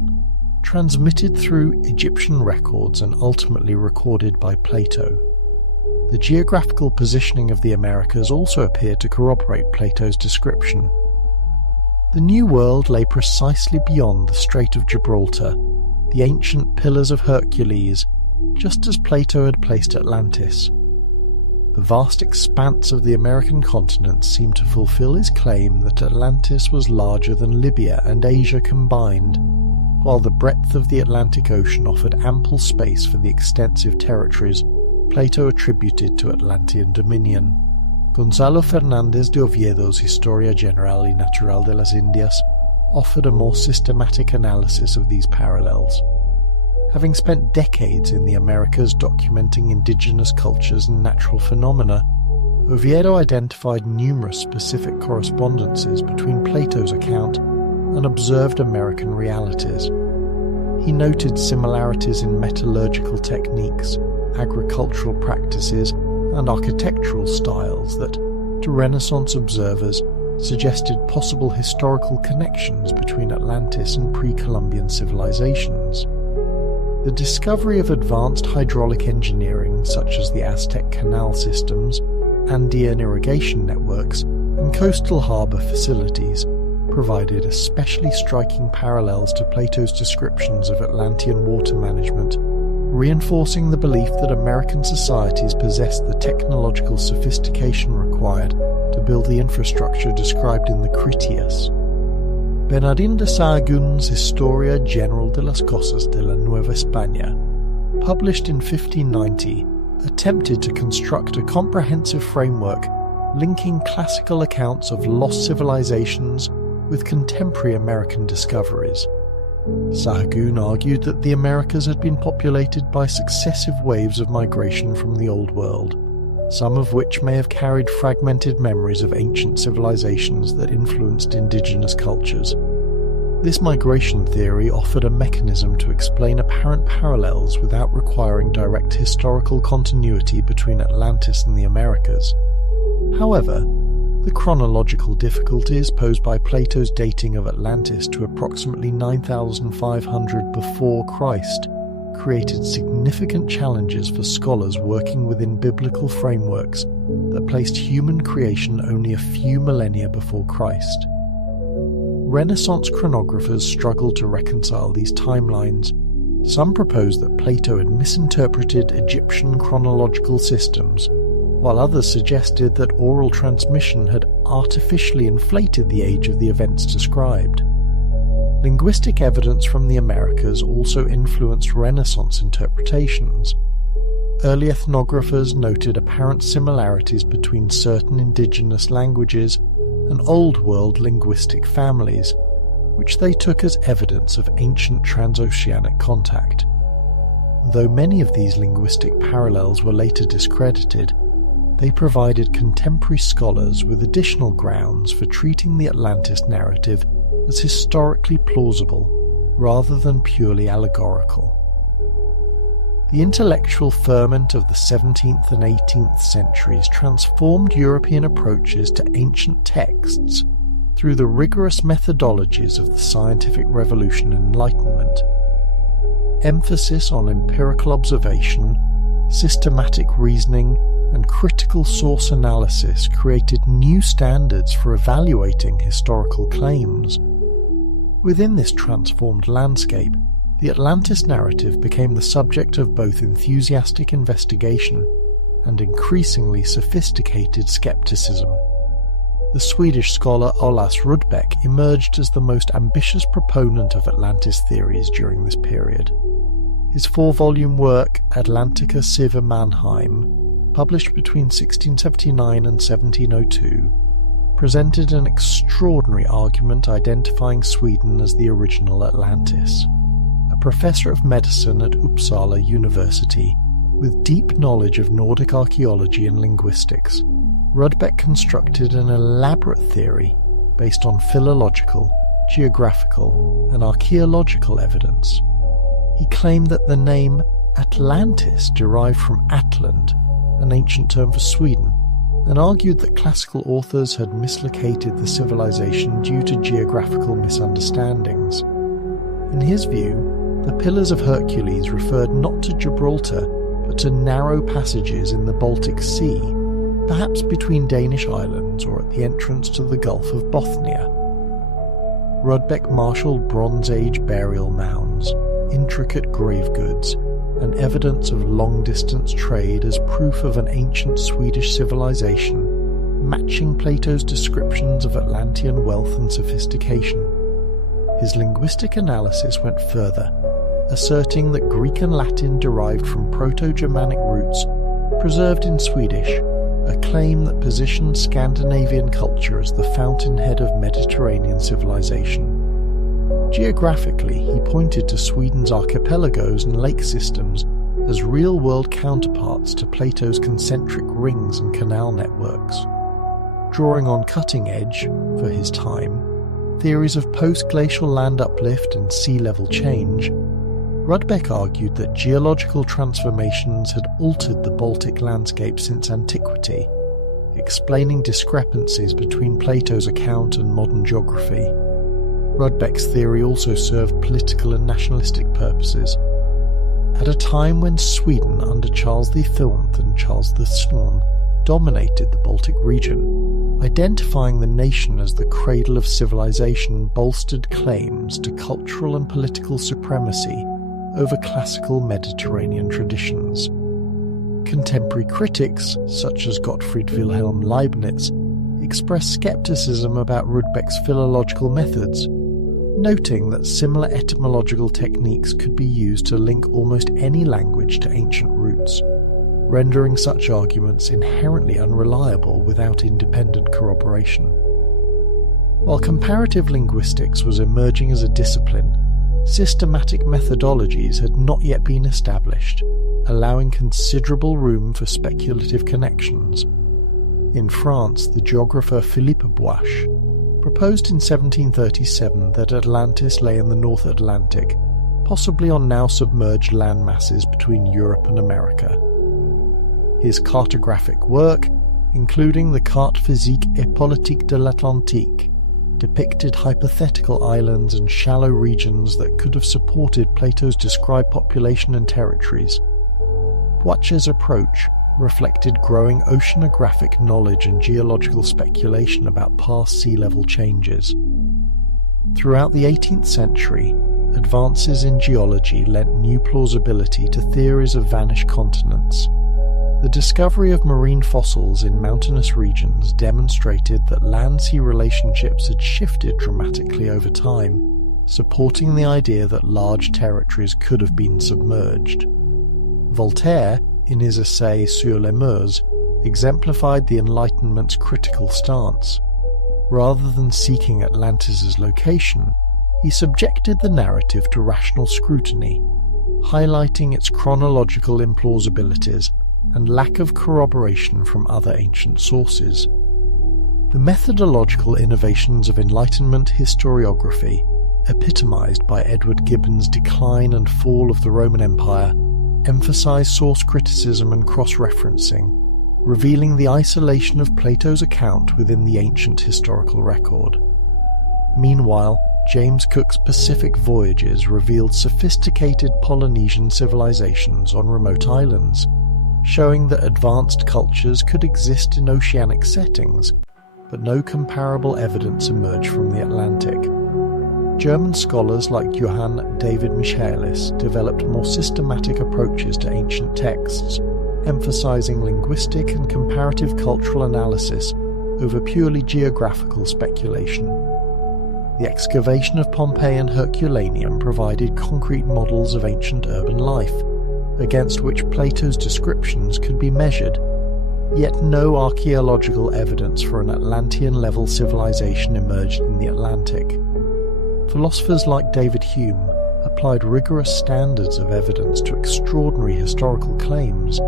transmitted through Egyptian records and ultimately recorded by Plato. The geographical positioning of the Americas also appeared to corroborate Plato's description. The New World lay precisely beyond the Strait of Gibraltar, the ancient Pillars of Hercules, just as Plato had placed Atlantis. The vast expanse of the American continent seemed to fulfill his claim that Atlantis was larger than Libya and Asia combined, while the breadth of the Atlantic Ocean offered ample space for the extensive territories Plato attributed to Atlantean dominion. Gonzalo Fernández de Oviedo's Historia General y Natural de las Indias offered a more systematic analysis of these parallels. Having spent decades in the Americas documenting indigenous cultures and natural phenomena, Oviedo identified numerous specific correspondences between Plato's account and observed American realities. He noted similarities in metallurgical techniques, agricultural practices, and architectural styles that, to Renaissance observers, suggested possible historical connections between Atlantis and pre-Columbian civilizations. The discovery of advanced hydraulic engineering, such as the Aztec canal systems, Andean irrigation networks, and coastal harbour facilities, provided especially striking parallels to Plato's descriptions of Atlantean water management reinforcing the belief that American societies possessed the technological sophistication required to build the infrastructure described in the Critias. Bernardín de Sahagún's Historia General de las Cosas de la Nueva España, published in 1590, attempted to construct a comprehensive framework linking classical accounts of lost civilizations with contemporary American discoveries. Sahagún argued that the Americas had been populated by successive waves of migration from the Old World, some of which may have carried fragmented memories of ancient civilizations that influenced indigenous cultures. This migration theory offered a mechanism to explain apparent parallels without requiring direct historical continuity between Atlantis and the Americas. However, the chronological difficulties posed by Plato's dating of Atlantis to approximately 9,500 before Christ created significant challenges for scholars working within biblical frameworks that placed human creation only a few millennia before Christ. Renaissance chronographers struggled to reconcile these timelines. Some proposed that Plato had misinterpreted Egyptian chronological systems, while others suggested that oral transmission had artificially inflated the age of the events described. Linguistic evidence from the Americas also influenced Renaissance interpretations. Early ethnographers noted apparent similarities between certain indigenous languages and Old World linguistic families, which they took as evidence of ancient transoceanic contact. Though many of these linguistic parallels were later discredited, they provided contemporary scholars with additional grounds for treating the Atlantis narrative as historically plausible rather than purely allegorical. The intellectual ferment of the 17th and 18th centuries transformed European approaches to ancient texts through the rigorous methodologies of the scientific revolution and Enlightenment. Emphasis on empirical observation, systematic reasoning, and critical source analysis created new standards for evaluating historical claims. Within this transformed landscape, the Atlantis narrative became the subject of both enthusiastic investigation and increasingly sophisticated skepticism. The Swedish scholar Olaus Rudbeck emerged as the most ambitious proponent of Atlantis theories during this period. His 4-volume work, Atlantica Sive Mannheim, published between 1679 and 1702, presented an extraordinary argument identifying Sweden as the original Atlantis. A professor of medicine at Uppsala University, with deep knowledge of Nordic archaeology and linguistics, Rudbeck constructed an elaborate theory based on philological, geographical, and archaeological evidence. He claimed that the name Atlantis derived from Atland, an ancient term for Sweden, and argued that classical authors had mislocated the civilization due to geographical misunderstandings. In his view, the Pillars of Hercules referred not to Gibraltar, but to narrow passages in the Baltic Sea, perhaps between Danish islands or at the entrance to the Gulf of Bothnia. Rudbeck marshalled Bronze Age burial mounds, intricate grave goods, and evidence of long-distance trade as proof of an ancient Swedish civilization, matching Plato's descriptions of Atlantean wealth and sophistication. His linguistic analysis went further, asserting that Greek and Latin derived from Proto-Germanic roots preserved in Swedish, a claim that positioned Scandinavian culture as the fountainhead of Mediterranean civilization. Geographically, he pointed to Sweden's archipelagos and lake systems as real-world counterparts to Plato's concentric rings and canal networks. Drawing on cutting-edge, for his time, theories of post-glacial land uplift and sea level change, Rudbeck argued that geological transformations had altered the Baltic landscape since antiquity, explaining discrepancies between Plato's account and modern geography. Rudbeck's theory also served political and nationalistic purposes. At a time when Sweden under Charles V and Charles II dominated the Baltic region, identifying the nation as the cradle of civilization bolstered claims to cultural and political supremacy over classical Mediterranean traditions. Contemporary critics, such as Gottfried Wilhelm Leibniz, express skepticism about Rudbeck's philological methods, noting that similar etymological techniques could be used to link almost any language to ancient roots, rendering such arguments inherently unreliable without independent corroboration. While comparative linguistics was emerging as a discipline, systematic methodologies had not yet been established, allowing considerable room for speculative connections. In France, the geographer Philippe Boisch proposed in 1737 that Atlantis lay in the North Atlantic, possibly on now submerged land masses between Europe and America. His cartographic work, including the Carte physique et politique de l'Atlantique, depicted hypothetical islands and shallow regions that could have supported Plato's described population and territories. Boisch's approach reflected growing oceanographic knowledge and geological speculation about past sea level changes. Throughout the 18th century, advances in geology lent new plausibility to theories of vanished continents. The discovery of marine fossils in mountainous regions demonstrated that land-sea relationships had shifted dramatically over time, supporting the idea that large territories could have been submerged. Voltaire, in his essay Sur les Mers, exemplified the Enlightenment's critical stance. Rather than seeking Atlantis' location, he subjected the narrative to rational scrutiny, highlighting its chronological implausibilities and lack of corroboration from other ancient sources. The methodological innovations of Enlightenment historiography, epitomized by Edward Gibbon's Decline and Fall of the Roman Empire, emphasize source criticism and cross-referencing, revealing the isolation of Plato's account within the ancient historical record. Meanwhile, James Cook's Pacific voyages revealed sophisticated Polynesian civilizations on remote islands, showing that advanced cultures could exist in oceanic settings, but no comparable evidence emerged from the Atlantic. German scholars like Johann David Michaelis developed more systematic approaches to ancient texts, emphasizing linguistic and comparative cultural analysis over purely geographical speculation. The excavation of Pompeii and Herculaneum provided concrete models of ancient urban life, against which Plato's descriptions could be measured, yet no archaeological evidence for an Atlantean-level civilization emerged in the Atlantic. Philosophers like David Hume applied rigorous standards of evidence to extraordinary historical claims,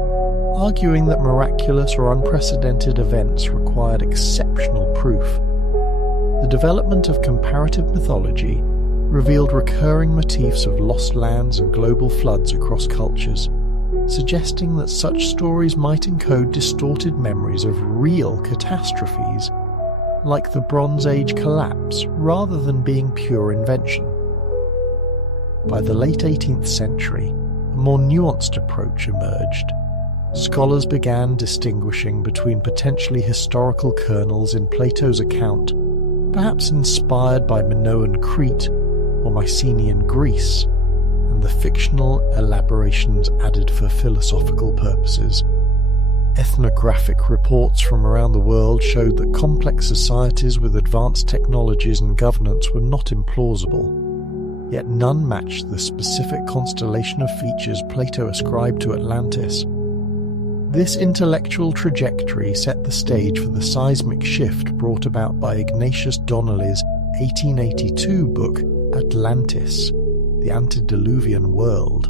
arguing that miraculous or unprecedented events required exceptional proof. The development of comparative mythology revealed recurring motifs of lost lands and global floods across cultures, suggesting that such stories might encode distorted memories of real catastrophes, like the Bronze Age collapse, rather than being pure invention. By the late 18th century, a more nuanced approach emerged. Scholars began distinguishing between potentially historical kernels in Plato's account, perhaps inspired by Minoan Crete or Mycenaean Greece, and the fictional elaborations added for philosophical purposes. Ethnographic reports from around the world showed that complex societies with advanced technologies and governance were not implausible, yet none matched the specific constellation of features Plato ascribed to Atlantis. This intellectual trajectory set the stage for the seismic shift brought about by Ignatius Donnelly's 1882 book Atlantis, the Antediluvian World.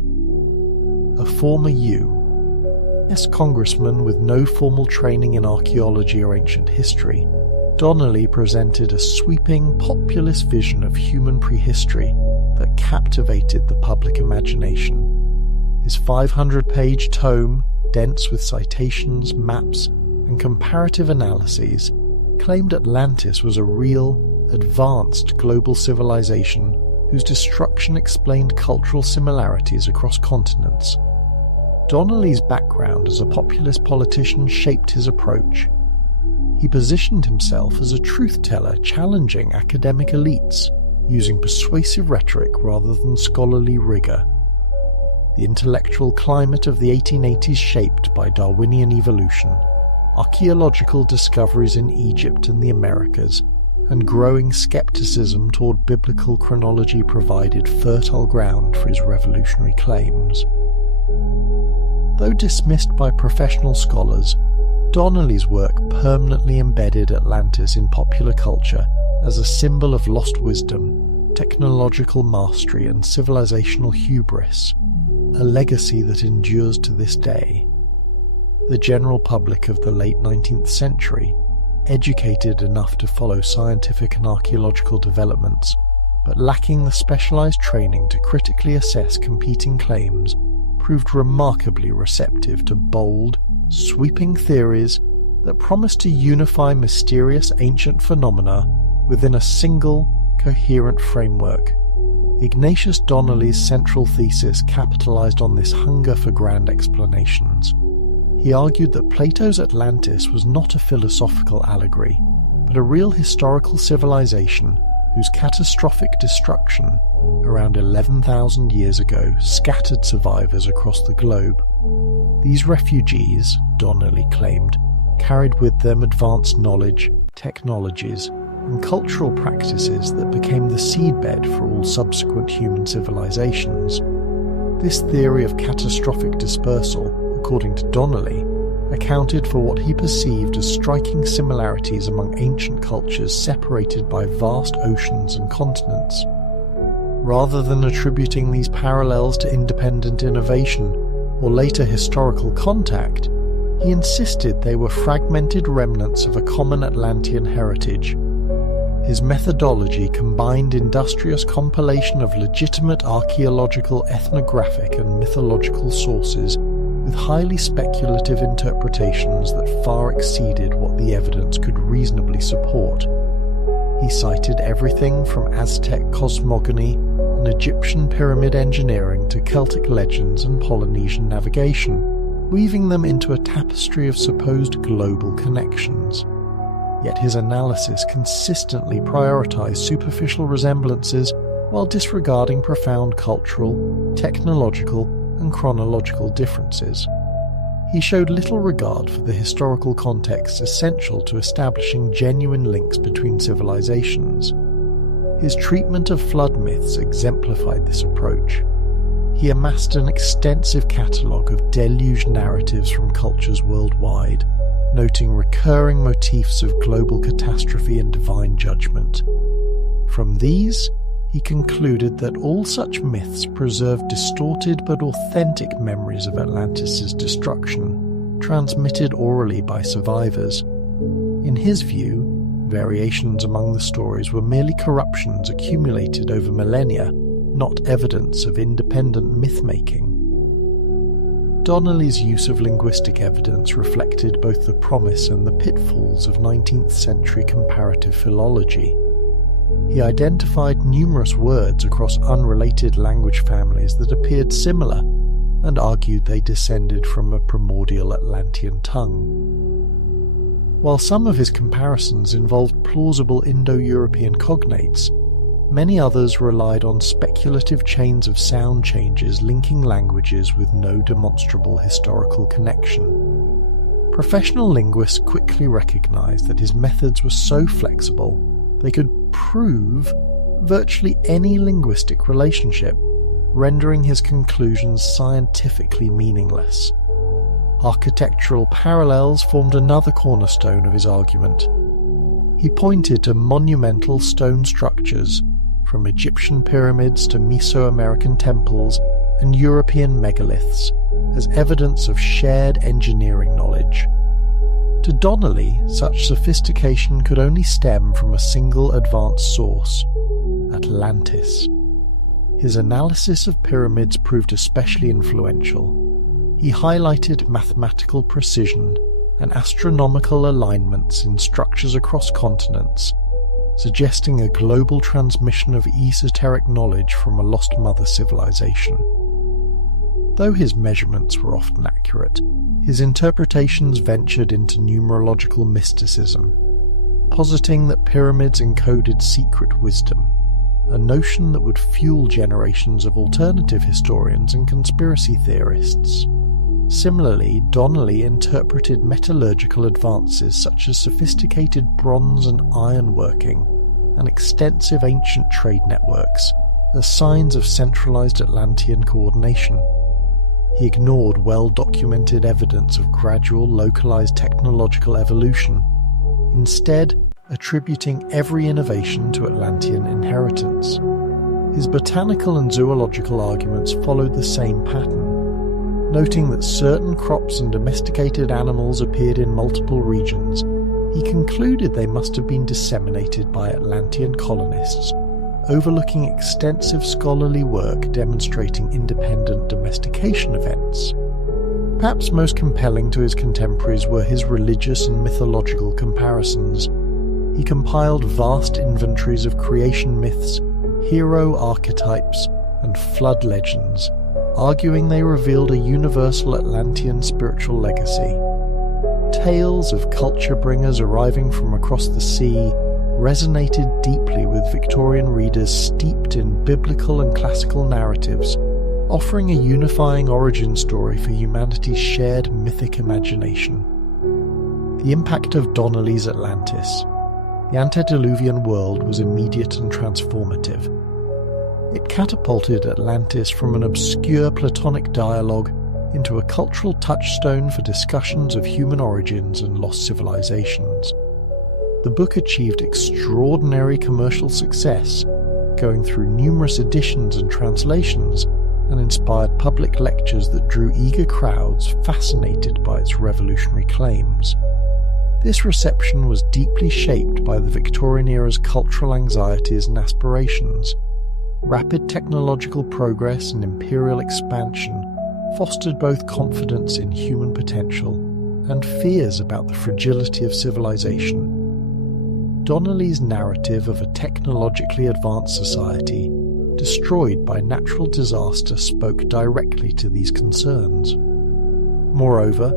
A former U.S. congressman with no formal training in archaeology or ancient history, Donnelly presented a sweeping, populist vision of human prehistory that captivated the public imagination. His 500-page tome, dense with citations, maps, and comparative analyses, claimed Atlantis was a real, advanced global civilization whose destruction explained cultural similarities across continents. Donnelly's background as a populist politician shaped his approach. He positioned himself as a truth-teller challenging academic elites, using persuasive rhetoric rather than scholarly rigor. the intellectual climate of the 1880s shaped by Darwinian evolution, archaeological discoveries in Egypt and the Americas, and growing skepticism toward biblical chronology provided fertile ground for his revolutionary claims. Though dismissed by professional scholars, Donnelly's work permanently embedded Atlantis in popular culture as a symbol of lost wisdom, technological mastery, and civilizational hubris, a legacy that endures to this day. The general public of the late 19th century, educated enough to follow scientific and archaeological developments, but lacking the specialized training to critically assess competing claims, proved remarkably receptive to bold, sweeping theories that promised to unify mysterious ancient phenomena within a single, coherent framework. Ignatius Donnelly's central thesis capitalized on this hunger for grand explanations. He argued that Plato's Atlantis was not a philosophical allegory, but a real historical civilization whose catastrophic destruction, around 11,000 years ago, scattered survivors across the globe. These refugees, Donnelly claimed, carried with them advanced knowledge, technologies, and cultural practices that became the seedbed for all subsequent human civilizations. This theory of catastrophic dispersal, according to Donnelly, accounted for what he perceived as striking similarities among ancient cultures separated by vast oceans and continents. Rather than attributing these parallels to independent innovation or later historical contact, he insisted they were fragmented remnants of a common Atlantean heritage. His methodology combined industrious compilation of legitimate archaeological, ethnographic, and mythological sources with highly speculative interpretations that far exceeded what the evidence could reasonably support. He cited everything from Aztec cosmogony and Egyptian pyramid engineering to Celtic legends and Polynesian navigation, weaving them into a tapestry of supposed global connections. Yet his analysis consistently prioritized superficial resemblances while disregarding profound cultural, technological, and chronological differences. He showed little regard for the historical context essential to establishing genuine links between civilizations. His treatment of flood myths exemplified this approach. He amassed an extensive catalogue of deluge narratives from cultures worldwide, noting recurring motifs of global catastrophe and divine judgment. From these, he concluded that all such myths preserved distorted but authentic memories of Atlantis' destruction, transmitted orally by survivors. In his view, variations among the stories were merely corruptions accumulated over millennia, not evidence of independent myth-making. Donnelly's use of linguistic evidence reflected both the promise and the pitfalls of 19th century comparative philology. He identified numerous words across unrelated language families that appeared similar, and argued they descended from a primordial Atlantean tongue. While some of his comparisons involved plausible Indo-European cognates, many others relied on speculative chains of sound changes linking languages with no demonstrable historical connection. Professional linguists quickly recognized that his methods were so flexible they could prove virtually any linguistic relationship, rendering his conclusions scientifically meaningless. Architectural parallels formed another cornerstone of his argument. He pointed to monumental stone structures, from Egyptian pyramids to Mesoamerican temples and European megaliths, as evidence of shared engineering knowledge. To Donnelly, such sophistication could only stem from a single advanced source, Atlantis. His analysis of pyramids proved especially influential. He highlighted mathematical precision and astronomical alignments in structures across continents, suggesting a global transmission of esoteric knowledge from a lost mother civilization. Though his measurements were often accurate, his interpretations ventured into numerological mysticism, positing that pyramids encoded secret wisdom, a notion that would fuel generations of alternative historians and conspiracy theorists. Similarly, Donnelly interpreted metallurgical advances such as sophisticated bronze and iron working and extensive ancient trade networks as signs of centralized Atlantean coordination. He ignored well-documented evidence of gradual localized technological evolution, instead attributing every innovation to Atlantean inheritance. His botanical and zoological arguments followed the same pattern, noting that certain crops and domesticated animals appeared in multiple regions. He concluded they must have been disseminated by Atlantean colonists, overlooking extensive scholarly work demonstrating independent domestication events. Perhaps most compelling to his contemporaries were his religious and mythological comparisons. He compiled vast inventories of creation myths, hero archetypes, and flood legends, arguing they revealed a universal Atlantean spiritual legacy. Tales of culture bringers arriving from across the sea resonated deeply with Victorian readers steeped in biblical and classical narratives, offering a unifying origin story for humanity's shared mythic imagination. The impact of Donnelly's Atlantis, the antediluvian world, was immediate and transformative. It catapulted Atlantis from an obscure Platonic dialogue into a cultural touchstone for discussions of human origins and lost civilizations. The book achieved extraordinary commercial success, going through numerous editions and translations, and inspired public lectures that drew eager crowds fascinated by its revolutionary claims. This reception was deeply shaped by the Victorian era's cultural anxieties and aspirations. Rapid technological progress and imperial expansion fostered both confidence in human potential and fears about the fragility of civilization. Donnelly's narrative of a technologically advanced society destroyed by natural disaster spoke directly to these concerns. Moreover,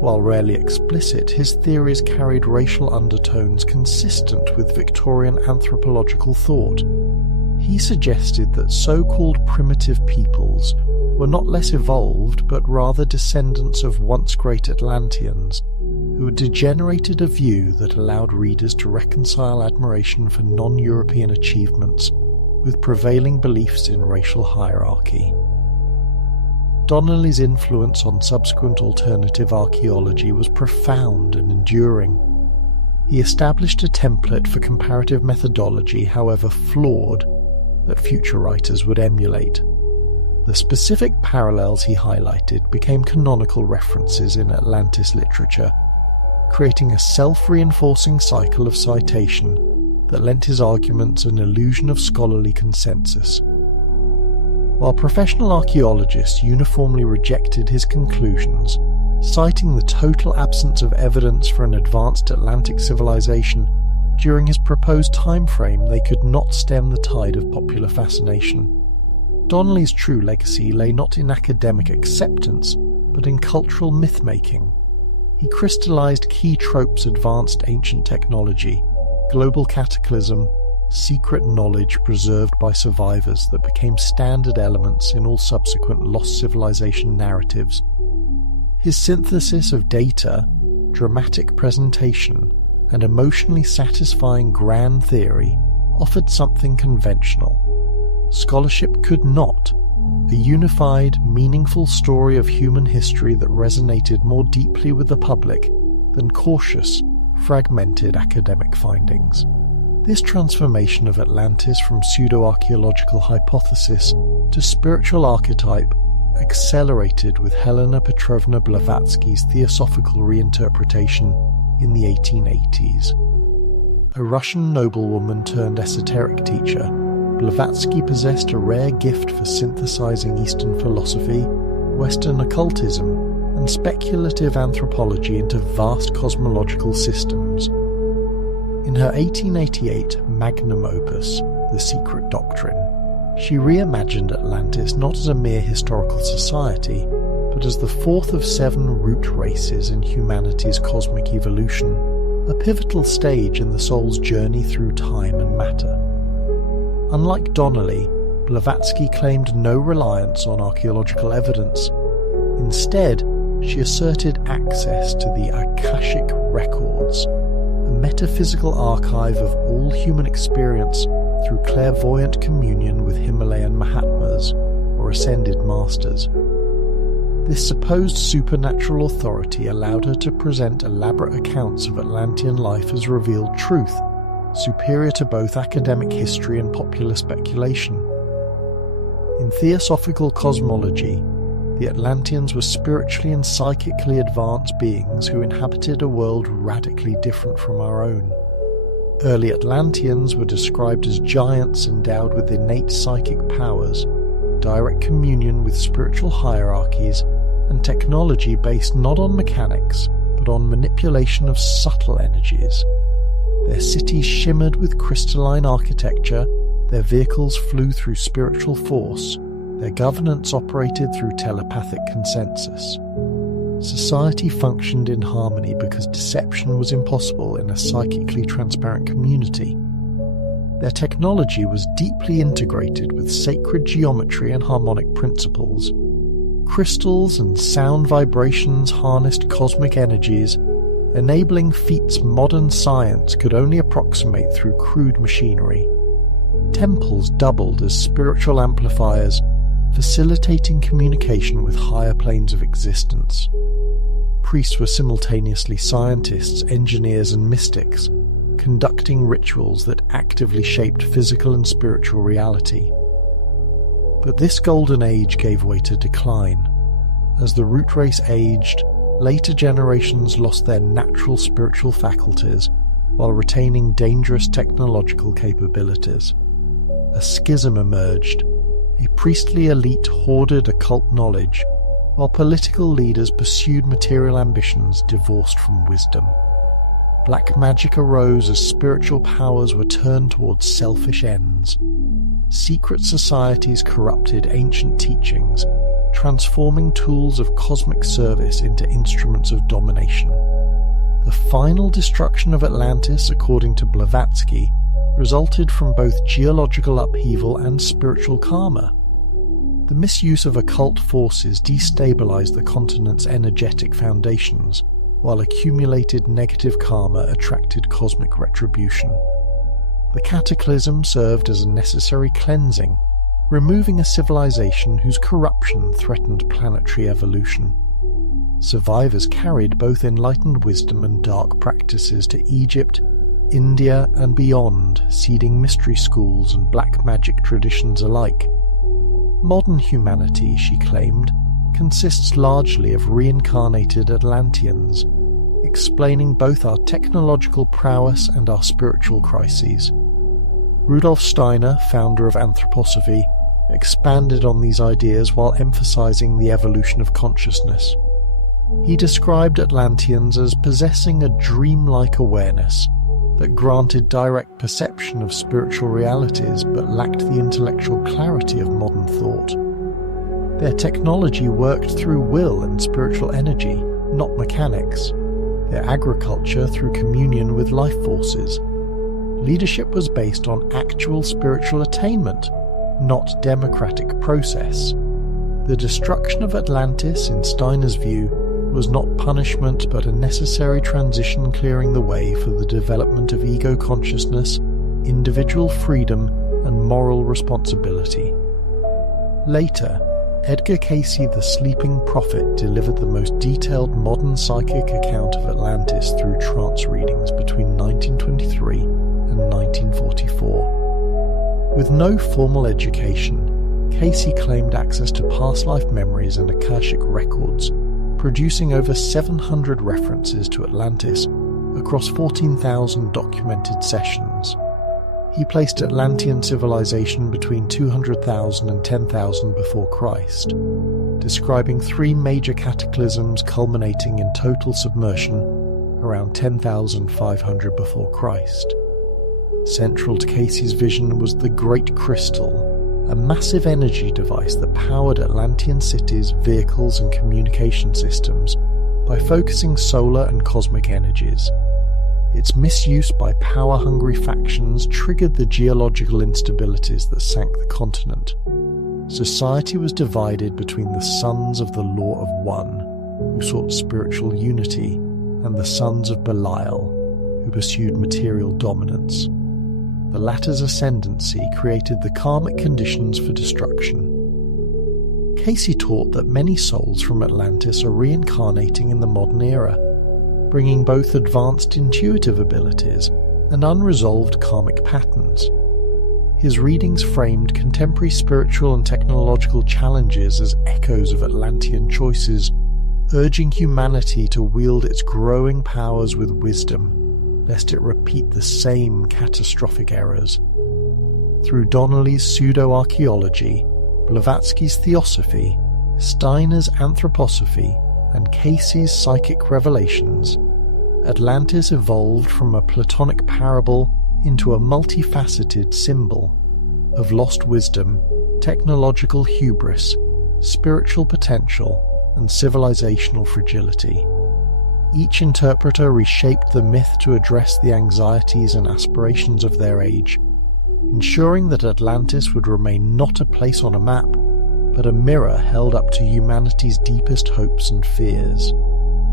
while rarely explicit, his theories carried racial undertones consistent with Victorian anthropological thought. He suggested that so-called primitive peoples were not less evolved but rather descendants of once great Atlanteans, who had degenerated a view that allowed readers to reconcile admiration for non-European achievements with prevailing beliefs in racial hierarchy. Donnelly's influence on subsequent alternative archaeology was profound and enduring. He established a template for comparative methodology, however flawed, that future writers would emulate. The specific parallels he highlighted became canonical references in Atlantis literature, creating a self-reinforcing cycle of citation that lent his arguments an illusion of scholarly consensus. While professional archaeologists uniformly rejected his conclusions, citing the total absence of evidence for an advanced Atlantic civilization, during his proposed time frame they could not stem the tide of popular fascination. Donnelly's true legacy lay not in academic acceptance, but in cultural myth-making. He crystallized key tropes: advanced ancient technology, global cataclysm, secret knowledge preserved by survivors that became standard elements in all subsequent lost civilization narratives. His synthesis of data, dramatic presentation, and emotionally satisfying grand theory offered something conventional. Scholarship could not: a unified, meaningful story of human history that resonated more deeply with the public than cautious, fragmented academic findings. This transformation of Atlantis from pseudo-archaeological hypothesis to spiritual archetype accelerated with Helena Petrovna Blavatsky's theosophical reinterpretation in the 1880s. A Russian noblewoman turned esoteric teacher, Blavatsky possessed a rare gift for synthesizing Eastern philosophy, Western occultism, and speculative anthropology into vast cosmological systems. In her 1888 magnum opus, The Secret Doctrine, she reimagined Atlantis not as a mere historical society, but as the fourth of 7 root races in humanity's cosmic evolution, a pivotal stage in the soul's journey through time and matter. Unlike Donnelly, Blavatsky claimed no reliance on archaeological evidence. Instead, she asserted access to the Akashic Records, a metaphysical archive of all human experience through clairvoyant communion with Himalayan Mahatmas, or ascended masters. This supposed supernatural authority allowed her to present elaborate accounts of Atlantean life as revealed truth, superior to both academic history and popular speculation. In theosophical cosmology, the Atlanteans were spiritually and psychically advanced beings who inhabited a world radically different from our own. Early Atlanteans were described as giants endowed with innate psychic powers, direct communion with spiritual hierarchies, and technology based not on mechanics, but on manipulation of subtle energies. Their cities shimmered with crystalline architecture, their vehicles flew through spiritual force, their governance operated through telepathic consensus. Society functioned in harmony because deception was impossible in a psychically transparent community. Their technology was deeply integrated with sacred geometry and harmonic principles. Crystals and sound vibrations harnessed cosmic energies, enabling feats modern science could only approximate through crude machinery. Temples doubled as spiritual amplifiers, facilitating communication with higher planes of existence. Priests were simultaneously scientists, engineers, and mystics, conducting rituals that actively shaped physical and spiritual reality. But this golden age gave way to decline. As the root race aged, later generations lost their natural spiritual faculties while retaining dangerous technological capabilities. A schism emerged. A priestly elite hoarded occult knowledge, while political leaders pursued material ambitions divorced from wisdom. Black magic arose as spiritual powers were turned towards selfish ends. Secret societies corrupted ancient teachings, transforming tools of cosmic service into instruments of domination. The final destruction of Atlantis, according to Blavatsky, resulted from both geological upheaval and spiritual karma. The misuse of occult forces destabilized the continent's energetic foundations, while accumulated negative karma attracted cosmic retribution. The cataclysm served as a necessary cleansing, removing a civilization whose corruption threatened planetary evolution. Survivors carried both enlightened wisdom and dark practices to Egypt, India, and beyond, seeding mystery schools and black magic traditions alike. Modern humanity, she claimed, consists largely of reincarnated Atlanteans, explaining both our technological prowess and our spiritual crises. Rudolf Steiner, founder of anthroposophy, expanded on these ideas while emphasizing the evolution of consciousness. He described Atlanteans as possessing a dreamlike awareness that granted direct perception of spiritual realities but lacked the intellectual clarity of modern thought. Their technology worked through will and spiritual energy, not mechanics. Their agriculture through communion with life forces. Leadership was based on actual spiritual attainment, not democratic process. The destruction of Atlantis, in Steiner's view, was not punishment but a necessary transition clearing the way for the development of ego consciousness, individual freedom, and moral responsibility. Later, Edgar Cayce the Sleeping Prophet delivered the most detailed modern psychic account of Atlantis through trance readings between 1923 and 1944. With no formal education, Cayce claimed access to past life memories and Akashic records, producing over 700 references to Atlantis across 14,000 documented sessions. He placed Atlantean civilization between 200,000 and 10,000 before Christ, describing three major cataclysms culminating in total submersion around 10,500 before Christ. Central to Cayce's vision was the Great Crystal, a massive energy device that powered Atlantean cities, vehicles, and communication systems by focusing solar and cosmic energies. its misuse by power-hungry factions triggered the geological instabilities that sank the continent. Society was divided between the sons of the Law of One, who sought spiritual unity, and the sons of Belial, who pursued material dominance. The latter's ascendancy created the karmic conditions for destruction. Casey taught that many souls from Atlantis are reincarnating in the modern era, bringing both advanced intuitive abilities and unresolved karmic patterns. His readings framed contemporary spiritual and technological challenges as echoes of Atlantean choices, urging humanity to wield its growing powers with wisdom, lest it repeat the same catastrophic errors. Through Donnelly's pseudo-archaeology, Blavatsky's theosophy, Steiner's anthroposophy, and Casey's psychic revelations, Atlantis evolved from a Platonic parable into a multifaceted symbol of lost wisdom, technological hubris, spiritual potential, and civilizational fragility. Each interpreter reshaped the myth to address the anxieties and aspirations of their age, ensuring that Atlantis would remain not a place on a map, but a mirror held up to humanity's deepest hopes and fears.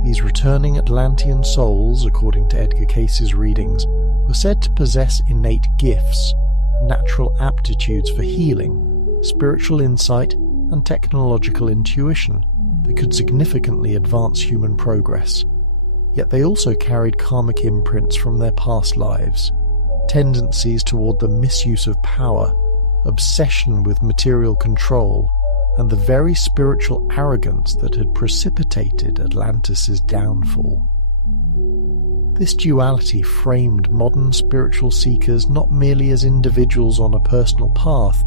These returning Atlantean souls, according to Edgar Cayce's readings, were said to possess innate gifts, natural aptitudes for healing, spiritual insight, and technological intuition that could significantly advance human progress. Yet they also carried karmic imprints from their past lives, tendencies toward the misuse of power, obsession with material control, and the very spiritual arrogance that had precipitated Atlantis' downfall. This duality framed modern spiritual seekers not merely as individuals on a personal path,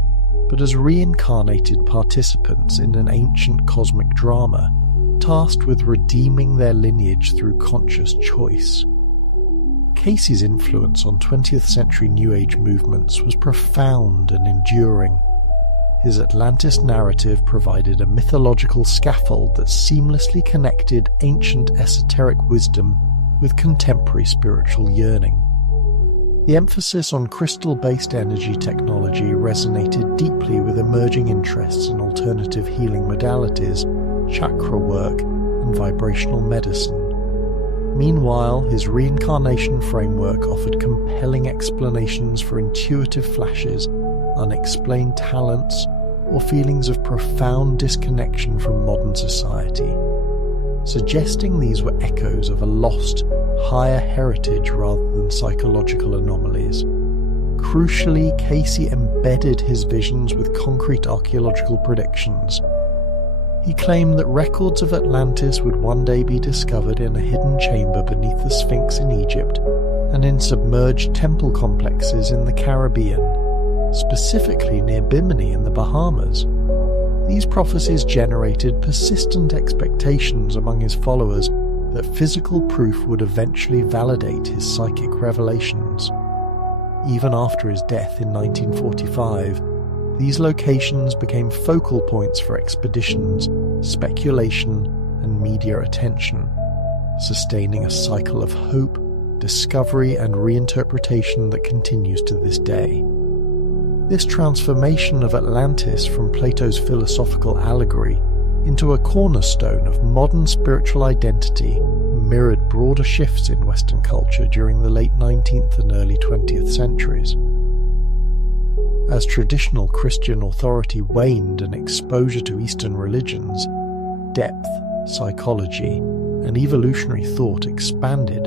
but as reincarnated participants in an ancient cosmic drama, tasked with redeeming their lineage through conscious choice. Casey's influence on 20th century New Age movements was profound and enduring. His Atlantis narrative provided a mythological scaffold that seamlessly connected ancient esoteric wisdom with contemporary spiritual yearning. The emphasis on crystal-based energy technology resonated deeply with emerging interests in alternative healing modalities, chakra work, and vibrational medicine. Meanwhile, his reincarnation framework offered compelling explanations for intuitive flashes, unexplained talents, or feelings of profound disconnection from modern society, suggesting these were echoes of a lost, higher heritage rather than psychological anomalies. Crucially, Casey embedded his visions with concrete archaeological predictions. He claimed that records of Atlantis would one day be discovered in a hidden chamber beneath the Sphinx in Egypt and in submerged temple complexes in the Caribbean, specifically near Bimini in the Bahamas. These prophecies generated persistent expectations among his followers that physical proof would eventually validate his psychic revelations. Even after his death in 1945, these locations became focal points for expeditions, speculation, and media attention, sustaining a cycle of hope, discovery, and reinterpretation that continues to this day. This transformation of Atlantis from Plato's philosophical allegory into a cornerstone of modern spiritual identity mirrored broader shifts in Western culture during the late 19th and early 20th centuries. As traditional Christian authority waned and exposure to Eastern religions, depth, psychology, and evolutionary thought expanded,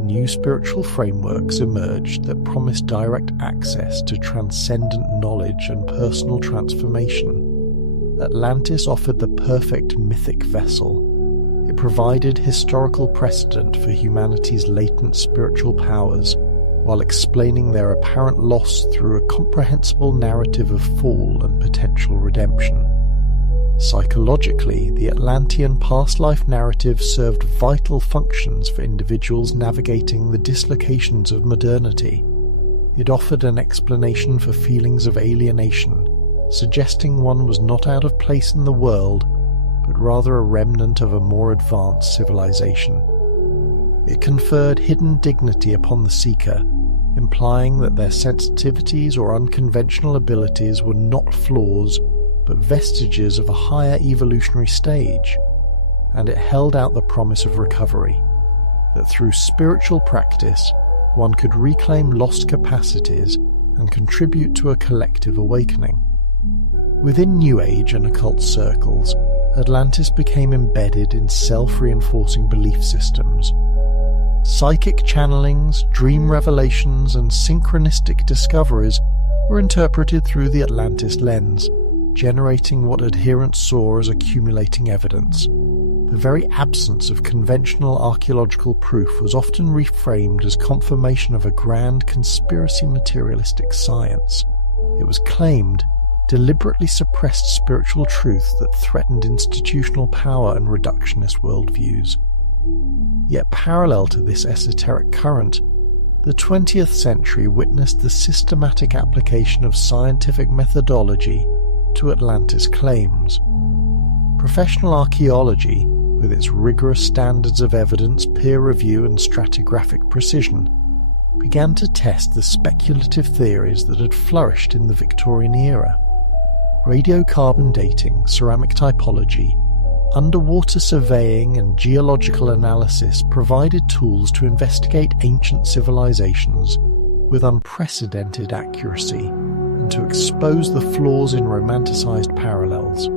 new spiritual frameworks emerged that promised direct access to transcendent knowledge and personal transformation. Atlantis offered the perfect mythic vessel. It provided historical precedent for humanity's latent spiritual powers, while explaining their apparent loss through a comprehensible narrative of fall and potential redemption. Psychologically, the Atlantean past life narrative served vital functions for individuals navigating the dislocations of modernity. It offered an explanation for feelings of alienation, suggesting one was not out of place in the world, but rather a remnant of a more advanced civilization. It conferred hidden dignity upon the seeker, implying that their sensitivities or unconventional abilities were not flaws, but vestiges of a higher evolutionary stage, and it held out the promise of recovery, that through spiritual practice one could reclaim lost capacities and contribute to a collective awakening. Within New Age and occult circles, Atlantis became embedded in self-reinforcing belief systems. Psychic channelings, dream revelations, and synchronistic discoveries were interpreted through the Atlantis lens, generating what adherents saw as accumulating evidence. The very absence of conventional archaeological proof was often reframed as confirmation of a grand conspiracy materialistic science. It was claimed deliberately suppressed spiritual truth that threatened institutional power and reductionist worldviews. Yet parallel to this esoteric current, the 20th century witnessed the systematic application of scientific methodology to Atlantis claims. Professional archaeology, with its rigorous standards of evidence, peer review and stratigraphic precision, began to test the speculative theories that had flourished in the Victorian era. Radiocarbon dating, ceramic typology, underwater surveying and geological analysis provided tools to investigate ancient civilizations with unprecedented accuracy and to expose the flaws in romanticized parallels.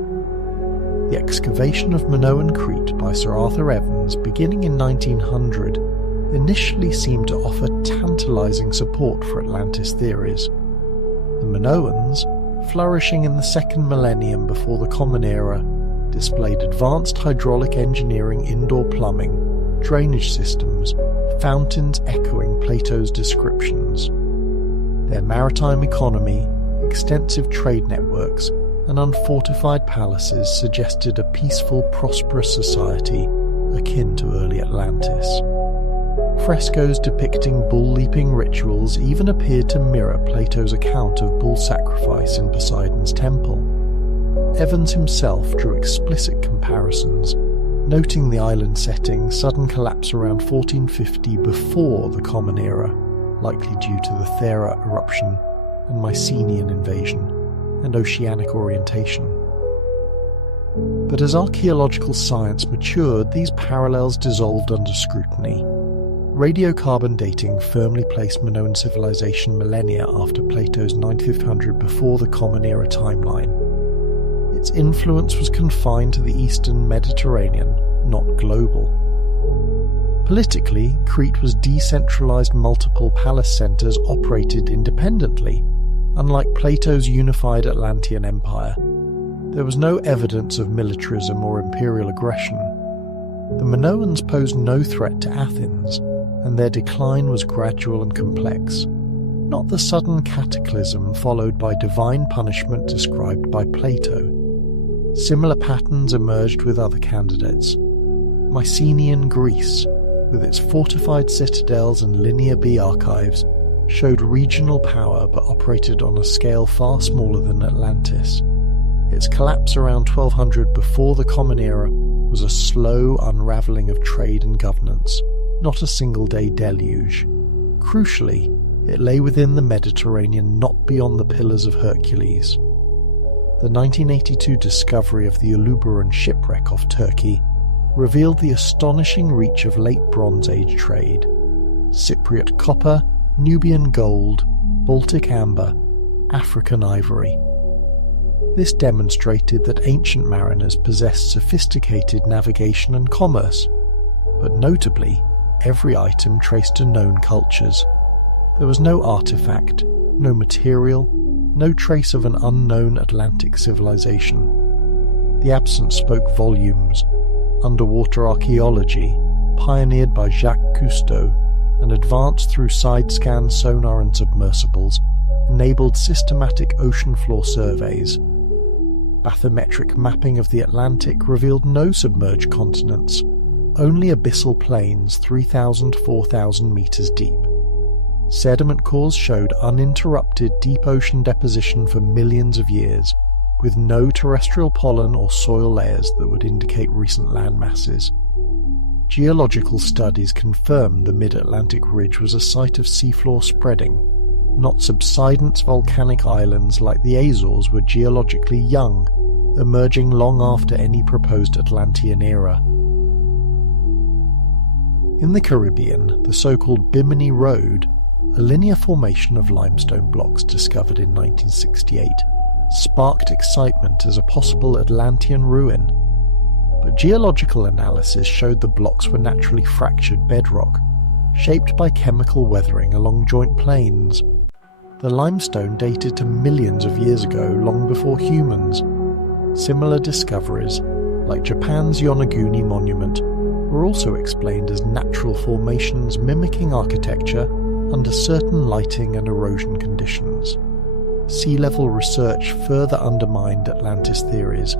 The excavation of Minoan Crete by Sir Arthur Evans, beginning in 1900, initially seemed to offer tantalizing support for Atlantis theories. The Minoans, flourishing in the second millennium before the Common Era, displayed advanced hydraulic engineering, indoor plumbing, drainage systems, fountains echoing Plato's descriptions. Their maritime economy, extensive trade networks, and unfortified palaces suggested a peaceful, prosperous society akin to early Atlantis. Frescoes depicting bull-leaping rituals even appeared to mirror Plato's account of bull sacrifice in Poseidon's temple. Evans himself drew explicit comparisons, noting the island setting sudden collapse around 1450 before the Common Era, likely due to the Thera eruption and Mycenaean invasion, and oceanic orientation. But as archaeological science matured, these parallels dissolved under scrutiny. Radiocarbon dating firmly placed Minoan civilization millennia after Plato's 9500 before the Common Era timeline. Its influence was confined to the eastern Mediterranean, not global. Politically, Crete was decentralized, multiple palace centers operated independently, unlike Plato's unified Atlantean empire. There was no evidence of militarism or imperial aggression. The Minoans posed no threat to Athens, and their decline was gradual and complex, not the sudden cataclysm followed by divine punishment described by Plato. Similar patterns emerged with other candidates. Mycenaean Greece, with its fortified citadels and linear bee archives, showed regional power but operated on a scale far smaller than Atlantis. Its collapse around 1200 before the Common Era was a slow unravelling of trade and governance, not a single-day deluge. Crucially, it lay within the Mediterranean, not beyond the Pillars of Hercules. The 1982 discovery of the Uluburun shipwreck off Turkey revealed the astonishing reach of late Bronze Age trade. Cypriot copper, Nubian gold, Baltic amber, African ivory. This demonstrated that ancient mariners possessed sophisticated navigation and commerce, but notably, every item traced to known cultures. There was no artifact, no material, no trace of an unknown Atlantic civilization. The absence spoke volumes. Underwater archaeology, pioneered by Jacques Cousteau and advanced through side-scan sonar and submersibles, enabled systematic ocean floor surveys. Bathymetric mapping of the Atlantic revealed no submerged continents, only abyssal plains 3,000 to 4,000 meters deep. Sediment cores showed uninterrupted deep ocean deposition for millions of years, with no terrestrial pollen or soil layers that would indicate recent land masses. geological studies confirmed the mid-Atlantic ridge was a site of seafloor spreading, not subsidence volcanic islands like the Azores were geologically young, emerging long after any proposed Atlantean era. In the Caribbean, the so-called Bimini Road, a linear formation of limestone blocks discovered in 1968, sparked excitement as a possible Atlantean ruin. But geological analysis showed the blocks were naturally fractured bedrock, shaped by chemical weathering along joint plains. The limestone dated to millions of years ago, long before humans. Similar discoveries, like Japan's Yonaguni Monument, were also explained as natural formations mimicking architecture under certain lighting and erosion conditions. Sea level research further undermined Atlantis theories.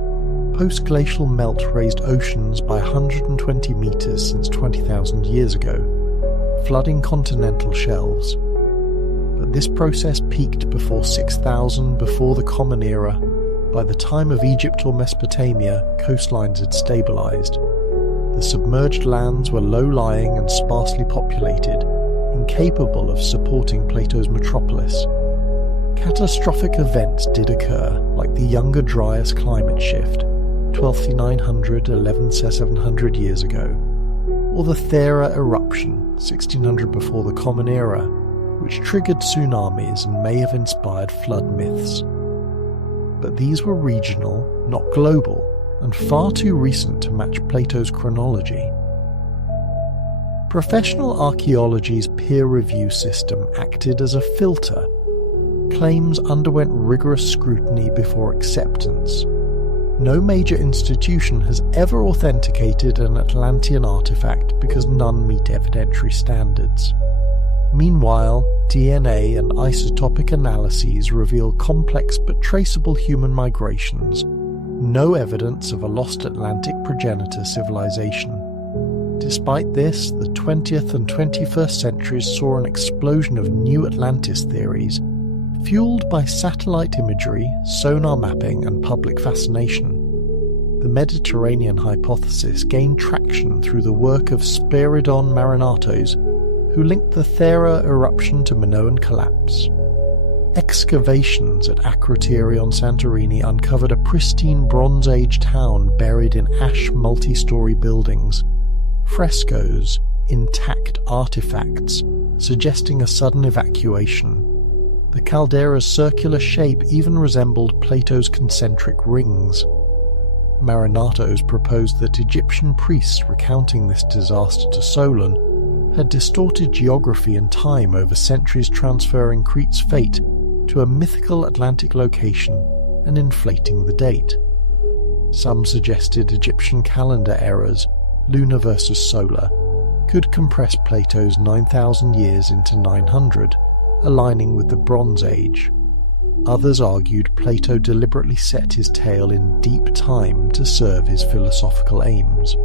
Post-glacial melt raised oceans by 120 meters since 20,000 years ago, flooding continental shelves. But this process peaked before 6,000 before the Common Era. By the time of Egypt or Mesopotamia, coastlines had stabilized. The submerged lands were low-lying and sparsely populated, incapable of supporting Plato's metropolis. Catastrophic events did occur, like the Younger Dryas climate shift, 12,900 to 11,700 years ago, or the Thera eruption, 1600 before the Common Era, which triggered tsunamis and may have inspired flood myths. But these were regional, not global, and far too recent to match Plato's chronology. Professional archaeology's peer review system acted as a filter. Claims underwent rigorous scrutiny before acceptance. No major institution has ever authenticated an Atlantean artifact because none meet evidentiary standards. Meanwhile, DNA and isotopic analyses reveal complex but traceable human migrations, no evidence of a lost Atlantic progenitor civilization. Despite this, the 20th and 21st centuries saw an explosion of new Atlantis theories, fueled by satellite imagery, sonar mapping, and public fascination. The Mediterranean hypothesis gained traction through the work of Spiridon Marinatos, who linked the Thera eruption to Minoan collapse. Excavations at Akrotiri on Santorini uncovered a pristine Bronze Age town buried in ash multi-story buildings, frescoes, intact artifacts, suggesting a sudden evacuation. The caldera's circular shape even resembled Plato's concentric rings. Marinatos proposed that Egyptian priests recounting this disaster to Solon had distorted geography and time over centuries, transferring Crete's fate to a mythical Atlantic location and inflating the date. Some suggested Egyptian calendar errors, lunar versus solar, could compress Plato's 9,000 years into 900, aligning with the Bronze Age. Others argued Plato deliberately set his tale in deep time to serve his philosophical aims.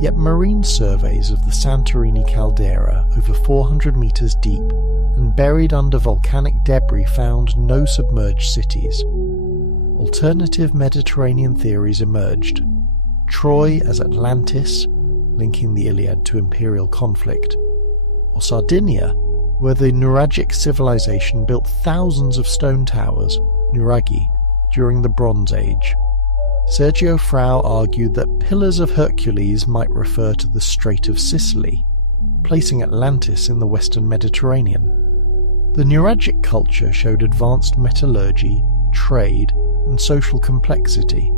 Yet marine surveys of the Santorini caldera, over 400 meters deep and buried under volcanic debris, found no submerged cities. Alternative Mediterranean theories emerged. Troy as Atlantis, linking the Iliad to imperial conflict, or Sardinia, where the Nuragic civilization built thousands of stone towers, nuraghi, during the Bronze Age. Sergio Frau argued that Pillars of Hercules might refer to the Strait of Sicily, placing Atlantis in the Western Mediterranean. The Nuragic culture showed advanced metallurgy, trade, and social complexity,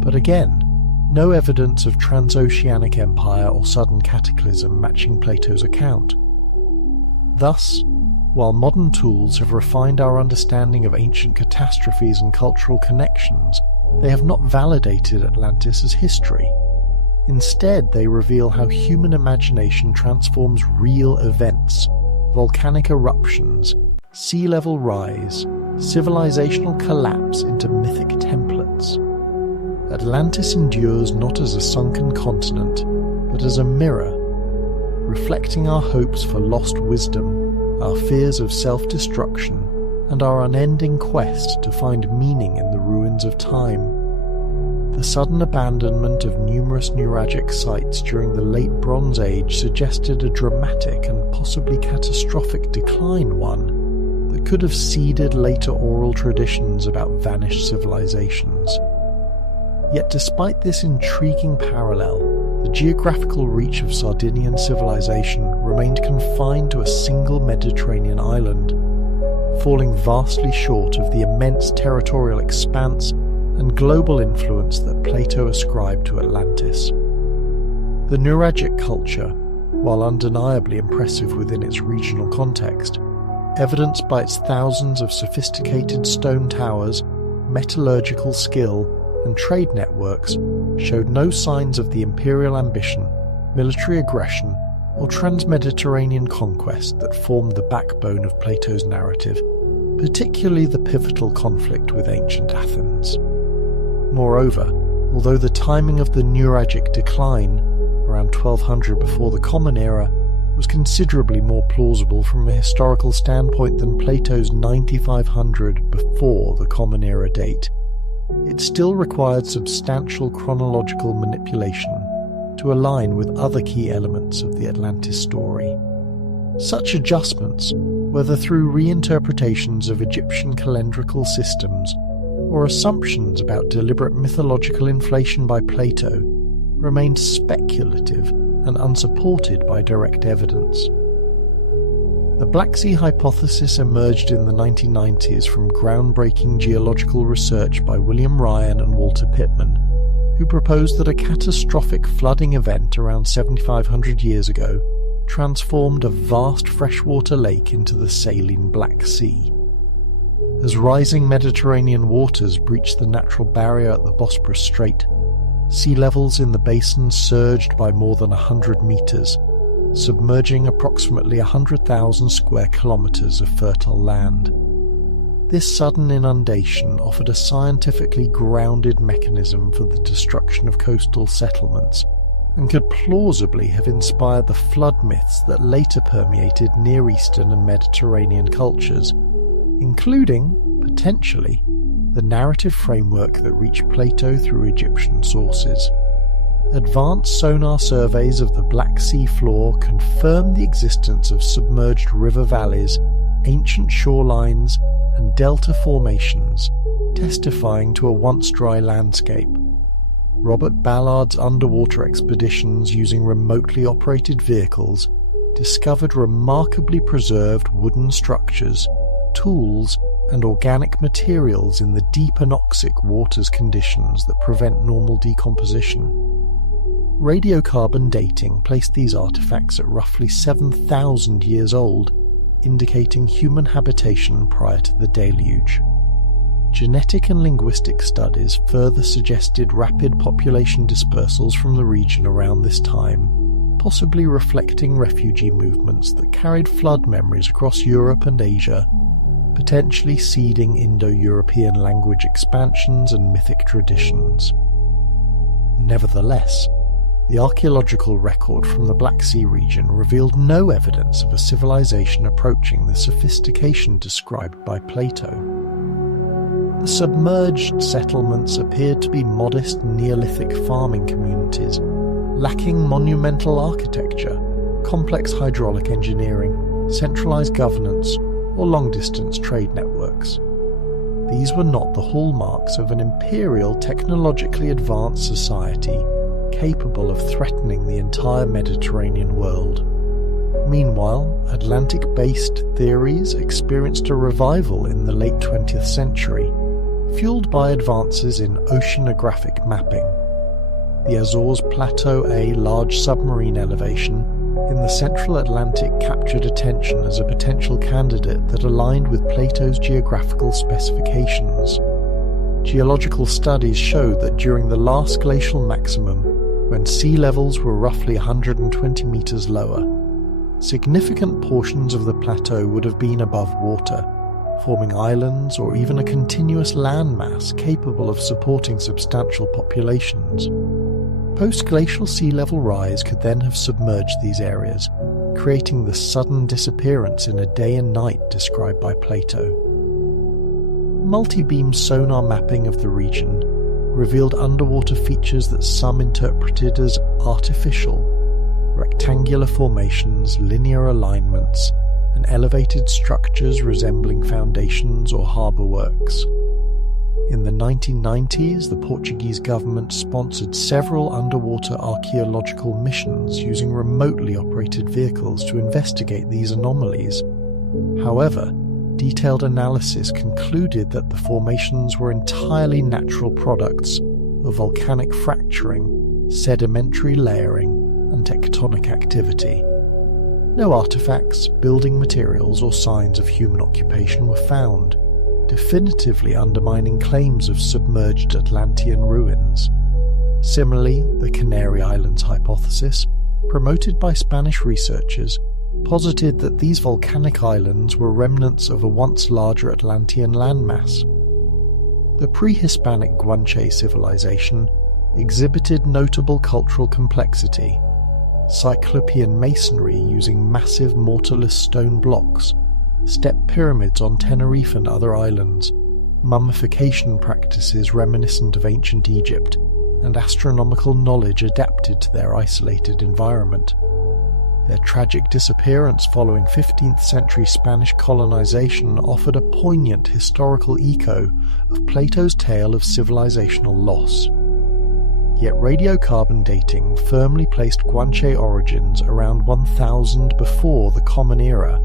but again, no evidence of transoceanic empire or sudden cataclysm matching Plato's account. Thus, while modern tools have refined our understanding of ancient catastrophes and cultural connections, they have not validated Atlantis as history. Instead, they reveal how human imagination transforms real events, volcanic eruptions, sea level rise, civilizational collapse into mythic templates. Atlantis endures not as a sunken continent, but as a mirror, reflecting our hopes for lost wisdom, our fears of self-destruction, and our unending quest to find meaning in the ruins of time. the sudden abandonment of numerous neuragic sites during the Late Bronze Age suggested a dramatic and possibly catastrophic decline, one that could have seeded later oral traditions about vanished civilizations. Yet despite this intriguing parallel, the geographical reach of Sardinian civilization remained confined to a single Mediterranean island, falling vastly short of the immense territorial expanse and global influence that Plato ascribed to Atlantis. The Neuragic culture, while undeniably impressive within its regional context, evidenced by its thousands of sophisticated stone towers, metallurgical skill, and trade networks, showed no signs of the imperial ambition, military aggression, or trans-Mediterranean conquest that formed the backbone of Plato's narrative, particularly the pivotal conflict with ancient Athens. Moreover, although the timing of the Neuragic decline, around 1200 before the Common Era, was considerably more plausible from a historical standpoint than Plato's 9500 before the Common Era date, it still required substantial chronological manipulation to align with other key elements of the Atlantis story. Such adjustments, whether through reinterpretations of Egyptian calendrical systems or assumptions about deliberate mythological inflation by Plato, remained speculative and unsupported by direct evidence. The Black Sea hypothesis emerged in the 1990s from groundbreaking geological research by William Ryan and Walter Pittman, who proposed that a catastrophic flooding event around 7,500 years ago transformed a vast freshwater lake into the saline Black Sea. As rising Mediterranean waters breached the natural barrier at the Bosporus Strait, sea levels in the basin surged by more than 100 meters, submerging approximately 100,000 square kilometers of fertile land. This sudden inundation offered a scientifically grounded mechanism for the destruction of coastal settlements, and could plausibly have inspired the flood myths that later permeated Near Eastern and Mediterranean cultures, including, potentially, the narrative framework that reached Plato through Egyptian sources. Advanced sonar surveys of the Black Sea floor confirmed the existence of submerged river valleys, ancient shorelines, and delta formations, testifying to a once dry landscape. Robert Ballard's underwater expeditions using remotely operated vehicles discovered remarkably preserved wooden structures, tools, and organic materials in the deep anoxic waters conditions that prevent normal decomposition. Radiocarbon dating placed these artifacts at roughly 7,000 years old, indicating human habitation prior to the deluge. Genetic and linguistic studies further suggested rapid population dispersals from the region around this time, possibly reflecting refugee movements that carried flood memories across Europe and Asia, potentially seeding Indo-European language expansions and mythic traditions. Nevertheless, the archaeological record from the Black Sea region revealed no evidence of a civilization approaching the sophistication described by Plato. The submerged settlements appeared to be modest Neolithic farming communities, lacking monumental architecture, complex hydraulic engineering, centralized governance, or long-distance trade networks. These were not the hallmarks of an imperial, technologically advanced society capable of threatening the entire Mediterranean world. Meanwhile, Atlantic-based theories experienced a revival in the late 20th century, fueled by advances in oceanographic mapping. The Azores Plateau A large submarine elevation in the central Atlantic captured attention as a potential candidate that aligned with Plato's geographical specifications. Geological studies showed that during the last glacial maximum, when sea levels were roughly 120 meters lower, significant portions of the plateau would have been above water, forming islands or even a continuous landmass capable of supporting substantial populations. Post-glacial sea level rise could then have submerged these areas, creating the sudden disappearance in a day and night described by Plato. Multi-beam sonar mapping of the region revealed underwater features that some interpreted as artificial: rectangular formations, linear alignments, and elevated structures resembling foundations or harbour works. In the 1990s, the Portuguese government sponsored several underwater archaeological missions using remotely operated vehicles to investigate these anomalies. However, detailed analysis concluded that the formations were entirely natural products of volcanic fracturing, sedimentary layering, and tectonic activity. No artifacts, building materials, or signs of human occupation were found, definitively undermining claims of submerged Atlantean ruins. Similarly, the Canary Islands hypothesis, promoted by Spanish researchers, posited that these volcanic islands were remnants of a once larger Atlantean landmass. The pre-Hispanic Guanche civilization exhibited notable cultural complexity: Cyclopean masonry using massive mortarless stone blocks, step pyramids on Tenerife and other islands, mummification practices reminiscent of ancient Egypt, and astronomical knowledge adapted to their isolated environment. Their tragic disappearance following 15th century Spanish colonization offered a poignant historical echo of Plato's tale of civilizational loss. Yet radiocarbon dating firmly placed Guanche origins around 1000 before the Common Era,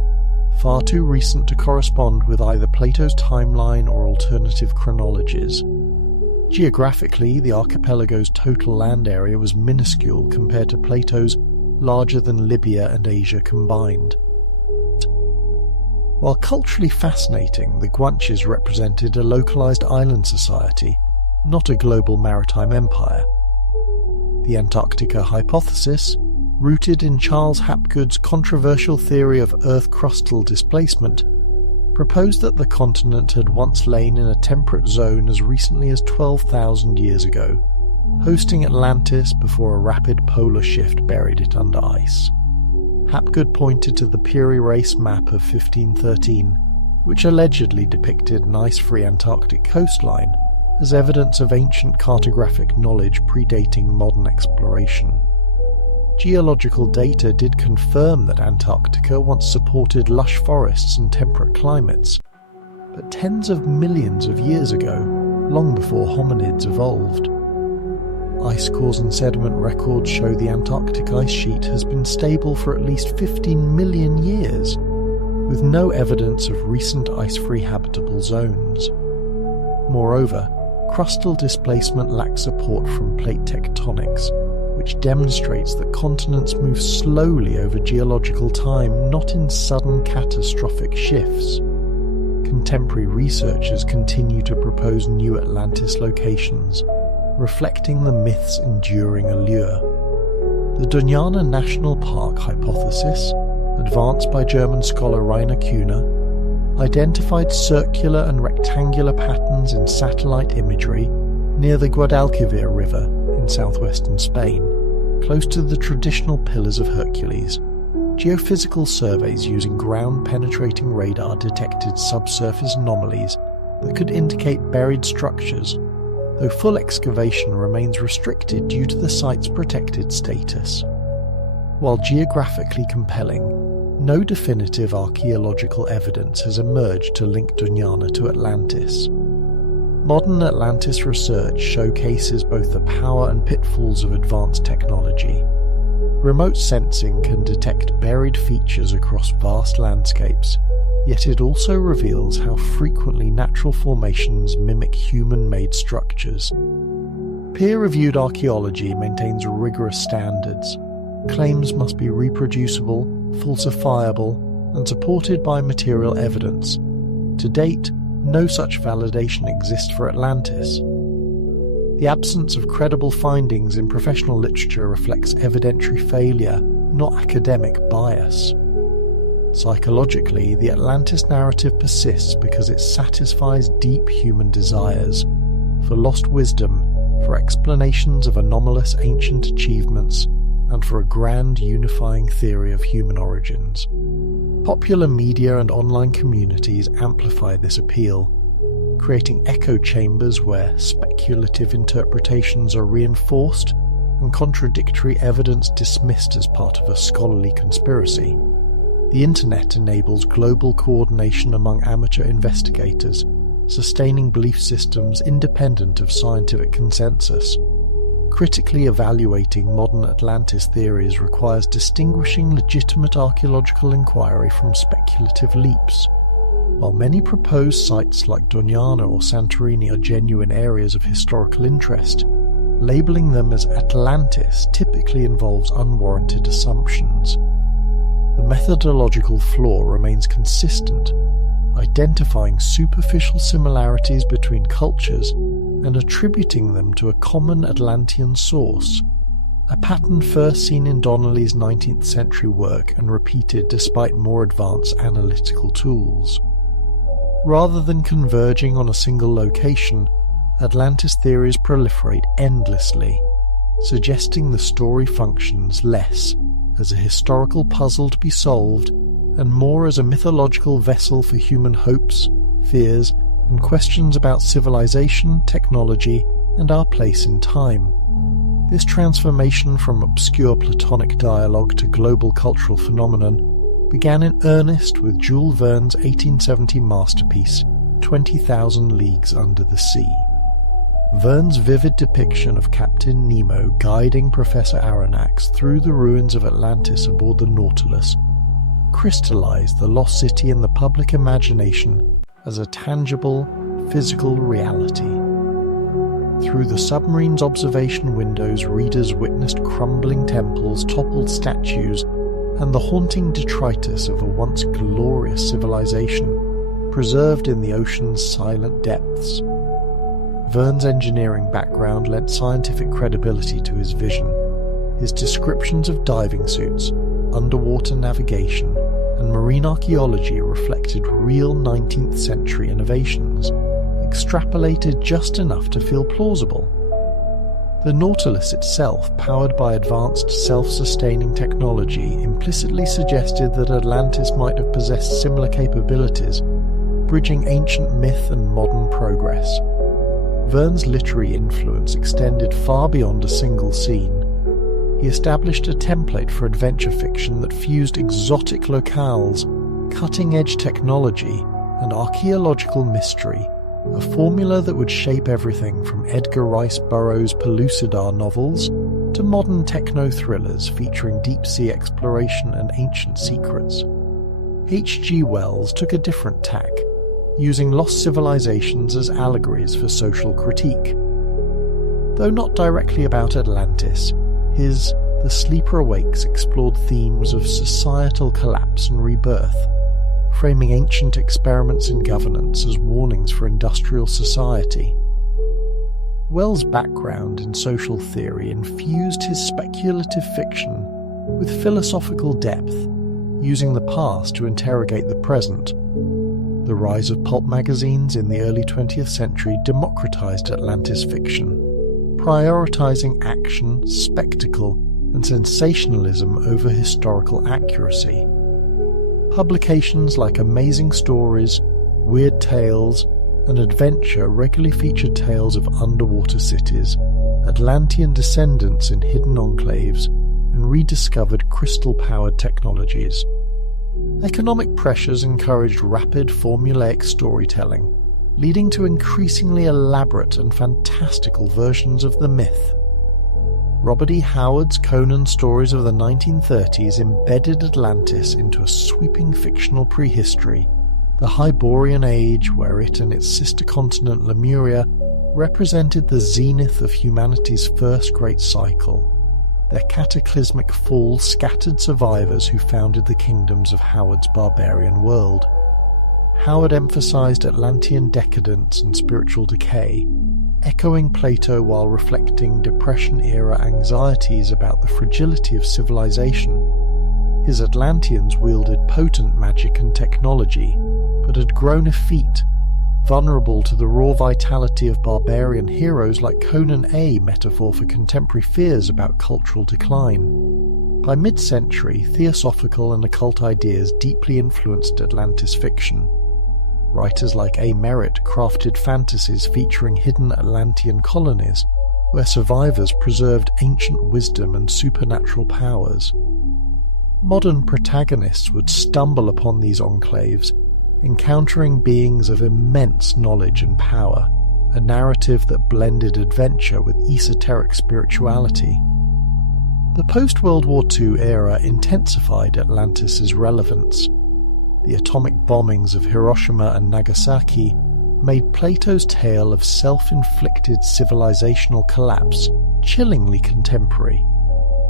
far too recent to correspond with either Plato's timeline or alternative chronologies. Geographically, the archipelago's total land area was minuscule compared to Plato's larger than Libya and Asia combined. While culturally fascinating, the Guanches represented a localized island society, not a global maritime empire. The Antarctica hypothesis, rooted in Charles Hapgood's controversial theory of Earth crustal displacement, proposed that the continent had once lain in a temperate zone as recently as 12,000 years ago, hosting Atlantis before a rapid polar shift buried it under ice. Hapgood pointed to the Piri Reis map of 1513, which allegedly depicted an ice-free Antarctic coastline, as evidence of ancient cartographic knowledge predating modern exploration. Geological data did confirm that Antarctica once supported lush forests and temperate climates, but tens of millions of years ago, long before hominids evolved. Ice cores and sediment records show the Antarctic ice sheet has been stable for at least 15 million years, with no evidence of recent ice-free habitable zones. Moreover, crustal displacement lacks support from plate tectonics, which demonstrates that continents move slowly over geological time, not in sudden catastrophic shifts. Contemporary researchers continue to propose new Atlantis locations, reflecting the myth's enduring allure. The Doñana National Park hypothesis, advanced by German scholar Rainer Kuhne, identified circular and rectangular patterns in satellite imagery near the Guadalquivir River in southwestern Spain, close to the traditional Pillars of Hercules. Geophysical surveys using ground-penetrating radar detected subsurface anomalies that could indicate buried structures, though full excavation remains restricted due to the site's protected status. While geographically compelling, no definitive archaeological evidence has emerged to link Doñana to Atlantis. Modern Atlantis research showcases both the power and pitfalls of advanced technology. Remote sensing can detect buried features across vast landscapes, yet it also reveals how frequently natural formations mimic human-made structures. Peer-reviewed archaeology maintains rigorous standards. Claims must be reproducible, falsifiable, and supported by material evidence. To date, no such validation exists for Atlantis. The absence of credible findings in professional literature reflects evidentiary failure, not academic bias. Psychologically, the Atlantis narrative persists because it satisfies deep human desires for lost wisdom, for explanations of anomalous ancient achievements, and for a grand unifying theory of human origins. Popular media and online communities amplify this appeal, creating echo chambers where speculative interpretations are reinforced and contradictory evidence dismissed as part of a scholarly conspiracy. The internet enables global coordination among amateur investigators, sustaining belief systems independent of scientific consensus. Critically evaluating modern Atlantis theories requires distinguishing legitimate archaeological inquiry from speculative leaps. While many proposed sites like Doñana or Santorini are genuine areas of historical interest, labeling them as Atlantis typically involves unwarranted assumptions. The methodological flaw remains consistent, identifying superficial similarities between cultures and attributing them to a common Atlantean source, a pattern first seen in Donnelly's 19th century work and repeated despite more advanced analytical tools. Rather than converging on a single location, Atlantis theories proliferate endlessly, suggesting the story functions less as a historical puzzle to be solved and more as a mythological vessel for human hopes, fears, and questions about civilization, technology, and our place in time. This transformation from obscure Platonic dialogue to global cultural phenomenon began in earnest with Jules Verne's 1870 masterpiece, 20,000 Leagues Under the Sea. Verne's vivid depiction of Captain Nemo guiding Professor Aronnax through the ruins of Atlantis aboard the Nautilus crystallized the lost city in the public imagination as a tangible, physical reality. Through the submarine's observation windows, readers witnessed crumbling temples, toppled statues, and the haunting detritus of a once glorious civilization, preserved in the ocean's silent depths. Verne's engineering background lent scientific credibility to his vision. His descriptions of diving suits, underwater navigation, and marine archaeology reflected real 19th century innovations, extrapolated just enough to feel plausible. The Nautilus itself, powered by advanced self-sustaining technology, implicitly suggested that Atlantis might have possessed similar capabilities, bridging ancient myth and modern progress. Verne's literary influence extended far beyond a single scene. He established a template for adventure fiction that fused exotic locales, cutting-edge technology, and archaeological mystery, a formula that would shape everything from Edgar Rice Burroughs' Pellucidar novels to modern techno-thrillers featuring deep-sea exploration and ancient secrets. H.G. Wells took a different tack, using lost civilizations as allegories for social critique. Though not directly about Atlantis, his The Sleeper Awakes explored themes of societal collapse and rebirth, framing ancient experiments in governance as warnings for industrial society. Wells' background in social theory infused his speculative fiction with philosophical depth, using the past to interrogate the present. The rise of pulp magazines in the early 20th century democratized Atlantis fiction, prioritizing action, spectacle, and sensationalism over historical accuracy. Publications like Amazing Stories, Weird Tales, and Adventure regularly featured tales of underwater cities, Atlantean descendants in hidden enclaves, and rediscovered crystal-powered technologies. Economic pressures encouraged rapid, formulaic storytelling, leading to increasingly elaborate and fantastical versions of the myth. Robert E. Howard's Conan stories of the 1930s embedded Atlantis into a sweeping fictional prehistory, the Hyborian Age, where it and its sister continent Lemuria represented the zenith of humanity's first great cycle. Their cataclysmic fall scattered survivors who founded the kingdoms of Howard's barbarian world. Howard emphasized Atlantean decadence and spiritual decay, echoing Plato while reflecting Depression-era anxieties about the fragility of civilization. His Atlanteans wielded potent magic and technology, but had grown effete, vulnerable to the raw vitality of barbarian heroes like Conan, a metaphor for contemporary fears about cultural decline. By mid-century, theosophical and occult ideas deeply influenced Atlantis fiction. writers like A. Merritt crafted fantasies featuring hidden Atlantean colonies where survivors preserved ancient wisdom and supernatural powers. Modern protagonists would stumble upon these enclaves, encountering beings of immense knowledge and power, a narrative that blended adventure with esoteric spirituality. The post-World War II era intensified Atlantis' relevance. The atomic bombings of Hiroshima and Nagasaki made Plato's tale of self-inflicted civilizational collapse chillingly contemporary.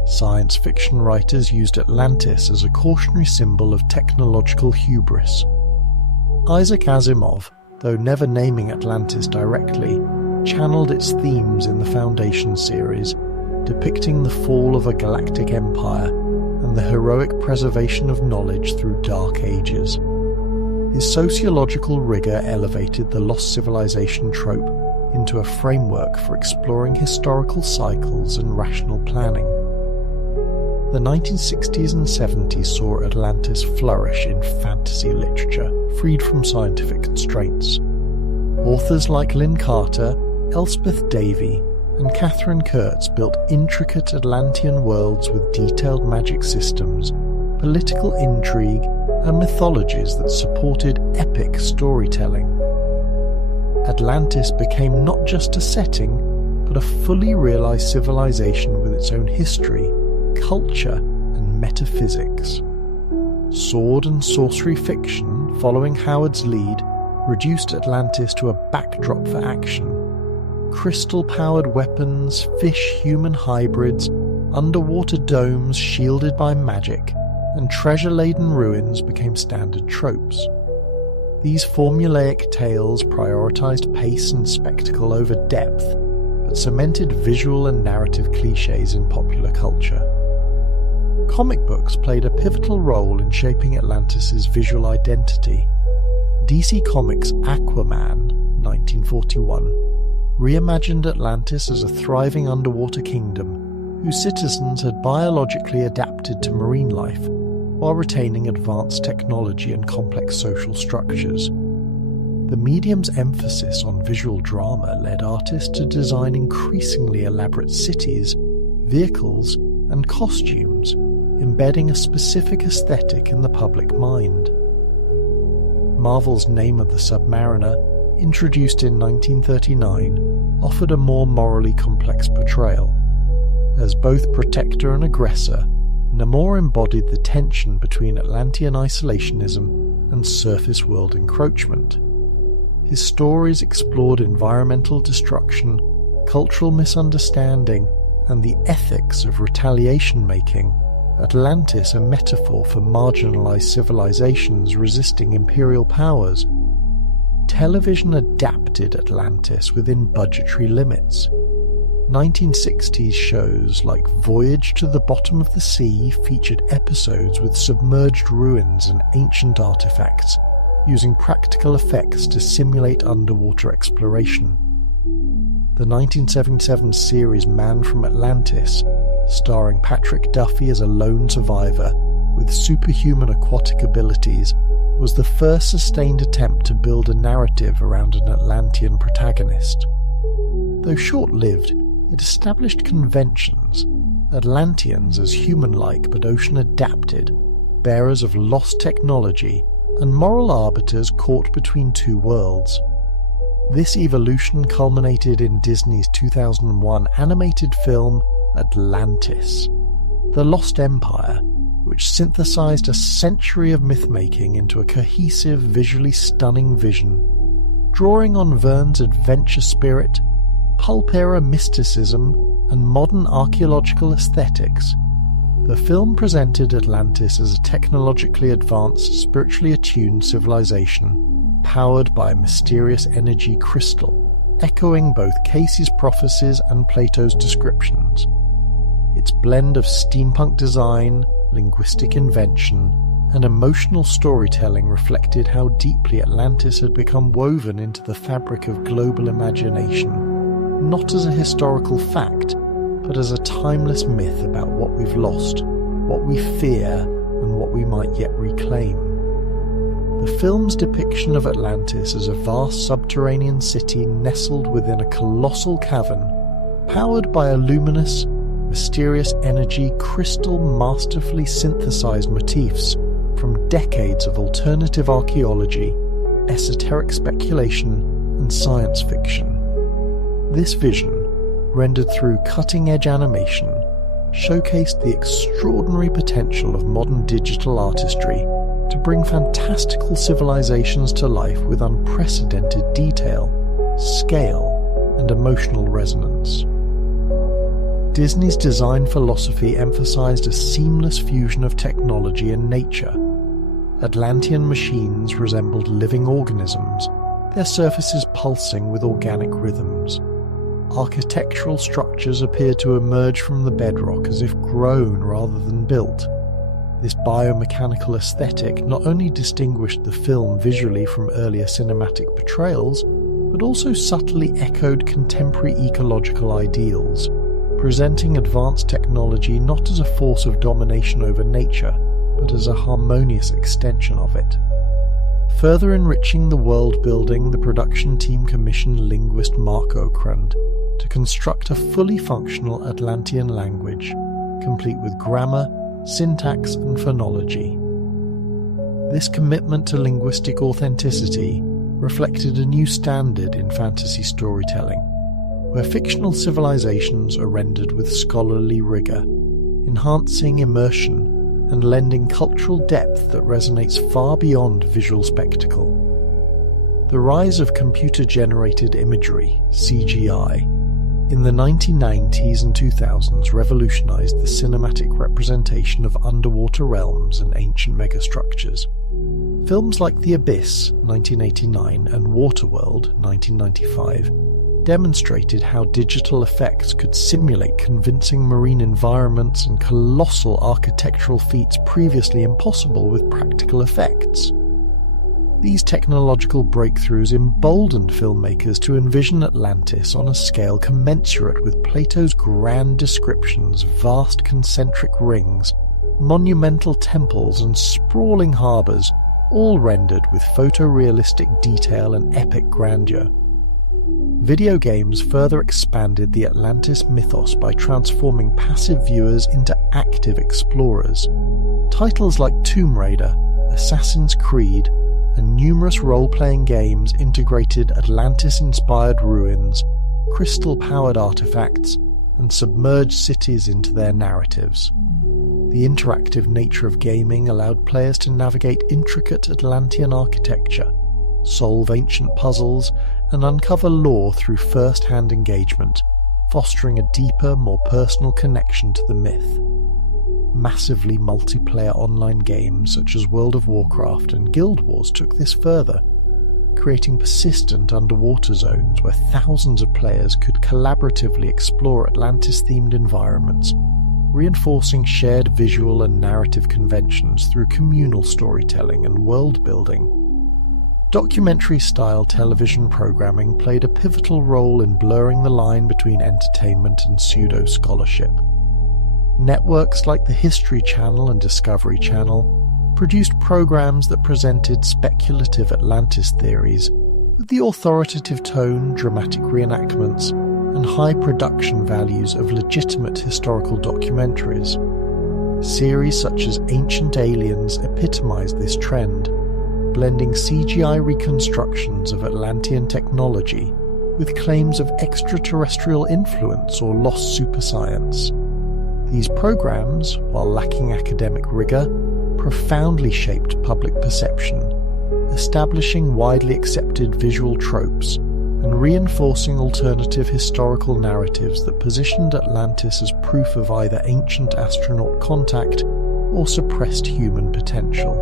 Science fiction writers used Atlantis as a cautionary symbol of technological hubris. Isaac Asimov, though never naming Atlantis directly, channeled its themes in the Foundation series, depicting the fall of a galactic empire and the heroic preservation of knowledge through dark ages. His sociological rigour elevated the lost civilization trope into a framework for exploring historical cycles and rational planning. The 1960s and 70s saw Atlantis flourish in fantasy literature, freed from scientific constraints. Authors like Lynn Carter, Elspeth Davey, and Catherine Kurtz built intricate Atlantean worlds with detailed magic systems, political intrigue, and mythologies that supported epic storytelling. Atlantis became not just a setting, but a fully realized civilization with its own history, culture, and metaphysics. Sword and sorcery fiction, following Howard's lead, reduced Atlantis to a backdrop for action. Crystal-powered weapons, fish-human hybrids, underwater domes shielded by magic, and treasure-laden ruins became standard tropes. These formulaic tales prioritized pace and spectacle over depth, but cemented visual and narrative cliches in popular culture. Comic books played a pivotal role in shaping Atlantis' visual identity. DC Comics' Aquaman, 1941, reimagined Atlantis as a thriving underwater kingdom whose citizens had biologically adapted to marine life while retaining advanced technology and complex social structures. The medium's emphasis on visual drama led artists to design increasingly elaborate cities, vehicles, and costumes, embedding a specific aesthetic in the public mind. Marvel's Name of the Submariner, introduced in 1939, offered a more morally complex portrayal. As both protector and aggressor, Namor embodied the tension between Atlantean isolationism and surface world encroachment. His stories explored environmental destruction, cultural misunderstanding, and the ethics of retaliation making, Atlantis a metaphor for marginalized civilizations resisting imperial powers. Television adapted Atlantis within budgetary limits. 1960s shows like Voyage to the Bottom of the Sea featured episodes with submerged ruins and ancient artifacts, using practical effects to simulate underwater exploration. The 1977 series Man from Atlantis, starring Patrick Duffy as a lone survivor with superhuman aquatic abilities, was the first sustained attempt to build a narrative around an Atlantean protagonist. Though short-lived, it established conventions, Atlanteans as human-like but ocean-adapted, bearers of lost technology, and moral arbiters caught between two worlds. This evolution culminated in Disney's 2001 animated film Atlantis, The Lost Empire, which synthesized a century of myth-making into a cohesive, visually stunning vision. Drawing on Verne's adventure spirit, pulp-era mysticism, and modern archaeological aesthetics, the film presented Atlantis as a technologically advanced, spiritually attuned civilization, powered by a mysterious energy crystal, echoing both Casey's prophecies and Plato's descriptions. Its blend of steampunk design, linguistic invention, and emotional storytelling reflected how deeply Atlantis had become woven into the fabric of global imagination, not as a historical fact, but as a timeless myth about what we've lost, what we fear, and what we might yet reclaim. The film's depiction of Atlantis as a vast subterranean city nestled within a colossal cavern, powered by a luminous, mysterious energy crystal masterfully synthesized motifs from decades of alternative archaeology, esoteric speculation, and science fiction. This vision, rendered through cutting-edge animation, showcased the extraordinary potential of modern digital artistry to bring fantastical civilizations to life with unprecedented detail, scale, and emotional resonance. Disney's design philosophy emphasized a seamless fusion of technology and nature. Atlantean machines resembled living organisms, their surfaces pulsing with organic rhythms. Architectural structures appeared to emerge from the bedrock as if grown rather than built. This biomechanical aesthetic not only distinguished the film visually from earlier cinematic portrayals, but also subtly echoed contemporary ecological ideals, presenting advanced technology not as a force of domination over nature, but as a harmonious extension of it. Further enriching the world-building, the production team commissioned linguist Mark Okrand to construct a fully functional Atlantean language, complete with grammar, syntax, and phonology. This commitment to linguistic authenticity reflected a new standard in fantasy storytelling, where fictional civilizations are rendered with scholarly rigor, enhancing immersion and lending cultural depth that resonates far beyond visual spectacle. The rise of computer-generated imagery, CGI, in the 1990s and 2000s revolutionized the cinematic representation of underwater realms and ancient megastructures. Films like The Abyss, 1989, and Waterworld, 1995, demonstrated how digital effects could simulate convincing marine environments and colossal architectural feats previously impossible with practical effects. These technological breakthroughs emboldened filmmakers to envision Atlantis on a scale commensurate with Plato's grand descriptions of vast concentric rings, monumental temples, and sprawling harbours, all rendered with photorealistic detail and epic grandeur. Video games further expanded the Atlantis mythos by transforming passive viewers into active explorers. Titles like Tomb Raider, Assassin's Creed, and numerous role-playing games integrated Atlantis-inspired ruins, crystal-powered artifacts, and submerged cities into their narratives. The interactive nature of gaming allowed players to navigate intricate Atlantean architecture, solve ancient puzzles, and uncover lore through first-hand engagement, fostering a deeper, more personal connection to the myth. Massively multiplayer online games such as World of Warcraft and Guild Wars took this further, creating persistent underwater zones where thousands of players could collaboratively explore Atlantis-themed environments, reinforcing shared visual and narrative conventions through communal storytelling and world-building. Documentary-style television programming played a pivotal role in blurring the line between entertainment and pseudo-scholarship. Networks like the History Channel and Discovery Channel produced programs that presented speculative Atlantis theories with the authoritative tone, dramatic reenactments, and high production values of legitimate historical documentaries. Series such as Ancient Aliens epitomized this trend, blending CGI reconstructions of Atlantean technology with claims of extraterrestrial influence or lost superscience. These programs, while lacking academic rigor, profoundly shaped public perception, establishing widely accepted visual tropes and reinforcing alternative historical narratives that positioned Atlantis as proof of either ancient astronaut contact or suppressed human potential.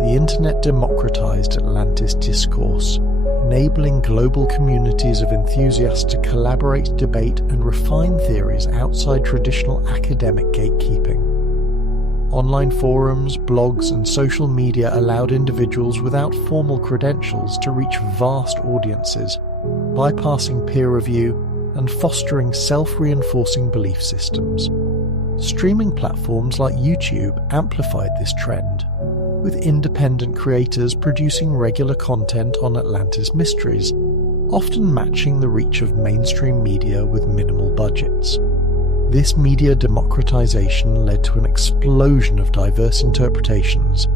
The internet democratized Atlantis discourse, enabling global communities of enthusiasts to collaborate, debate, and refine theories outside traditional academic gatekeeping. Online forums, blogs, and social media allowed individuals without formal credentials to reach vast audiences, bypassing peer review and fostering self-reinforcing belief systems. Streaming platforms like YouTube amplified this trend, with independent creators producing regular content on Atlantis mysteries, often matching the reach of mainstream media with minimal budgets. This media democratization led to an explosion of diverse interpretations,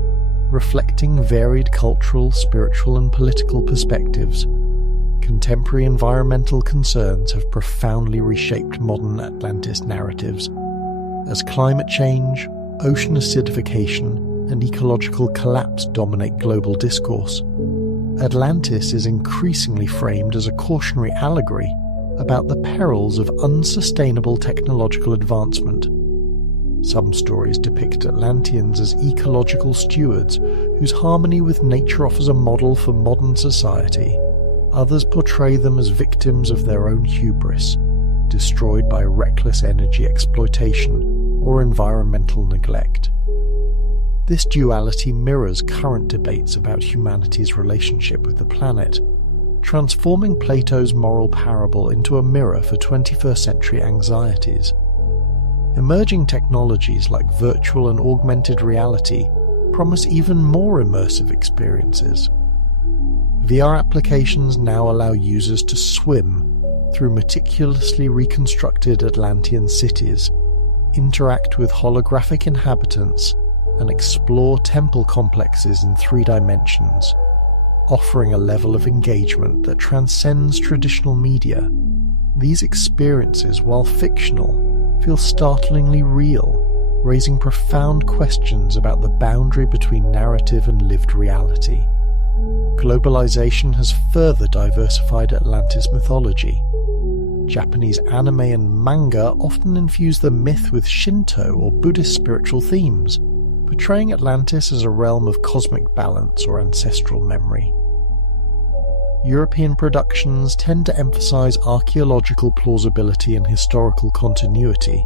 reflecting varied cultural, spiritual, and political perspectives. Contemporary environmental concerns have profoundly reshaped modern Atlantis narratives, as climate change, ocean acidification, and ecological collapse dominate global discourse. Atlantis is increasingly framed as a cautionary allegory about the perils of unsustainable technological advancement. Some stories depict Atlanteans as ecological stewards whose harmony with nature offers a model for modern society. Others portray them as victims of their own hubris, destroyed by reckless energy exploitation or environmental neglect. This duality mirrors current debates about humanity's relationship with the planet, transforming Plato's moral parable into a mirror for 21st century anxieties. Emerging technologies like virtual and augmented reality promise even more immersive experiences. VR applications now allow users to swim through meticulously reconstructed Atlantean cities, interact with holographic inhabitants, and explore temple complexes in 3 dimensions, offering a level of engagement that transcends traditional media. These experiences, while fictional, feel startlingly real, raising profound questions about the boundary between narrative and lived reality. Globalization has further diversified Atlantis mythology. Japanese anime and manga often infuse the myth with Shinto or Buddhist spiritual themes, portraying Atlantis as a realm of cosmic balance or ancestral memory. European productions tend to emphasize archaeological plausibility and historical continuity,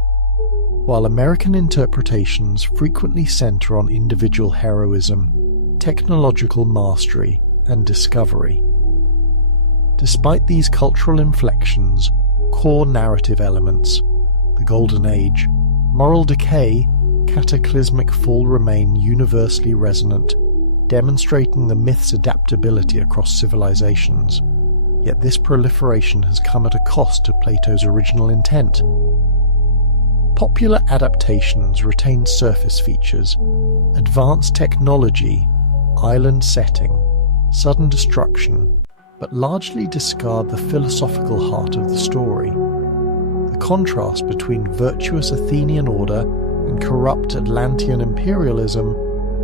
while American interpretations frequently center on individual heroism, technological mastery, and discovery. Despite these cultural inflections, core narrative elements, the Golden Age, moral decay, cataclysmic fall remain universally resonant, demonstrating the myth's adaptability across civilizations. Yet this proliferation has come at a cost to Plato's original intent. Popular adaptations retain surface features, advanced technology, island setting, sudden destruction, but largely discard the philosophical heart of the story. The contrast between virtuous Athenian order and corrupt Atlantean imperialism,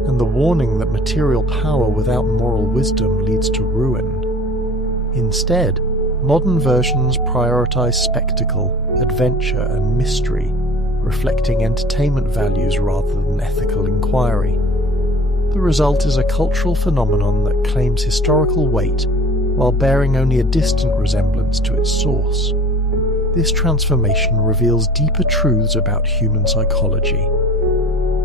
and the warning that material power without moral wisdom leads to ruin. Instead, modern versions prioritize spectacle, adventure, and mystery, reflecting entertainment values rather than ethical inquiry. The result is a cultural phenomenon that claims historical weight while bearing only a distant resemblance to its source. This transformation reveals deeper truths about human psychology.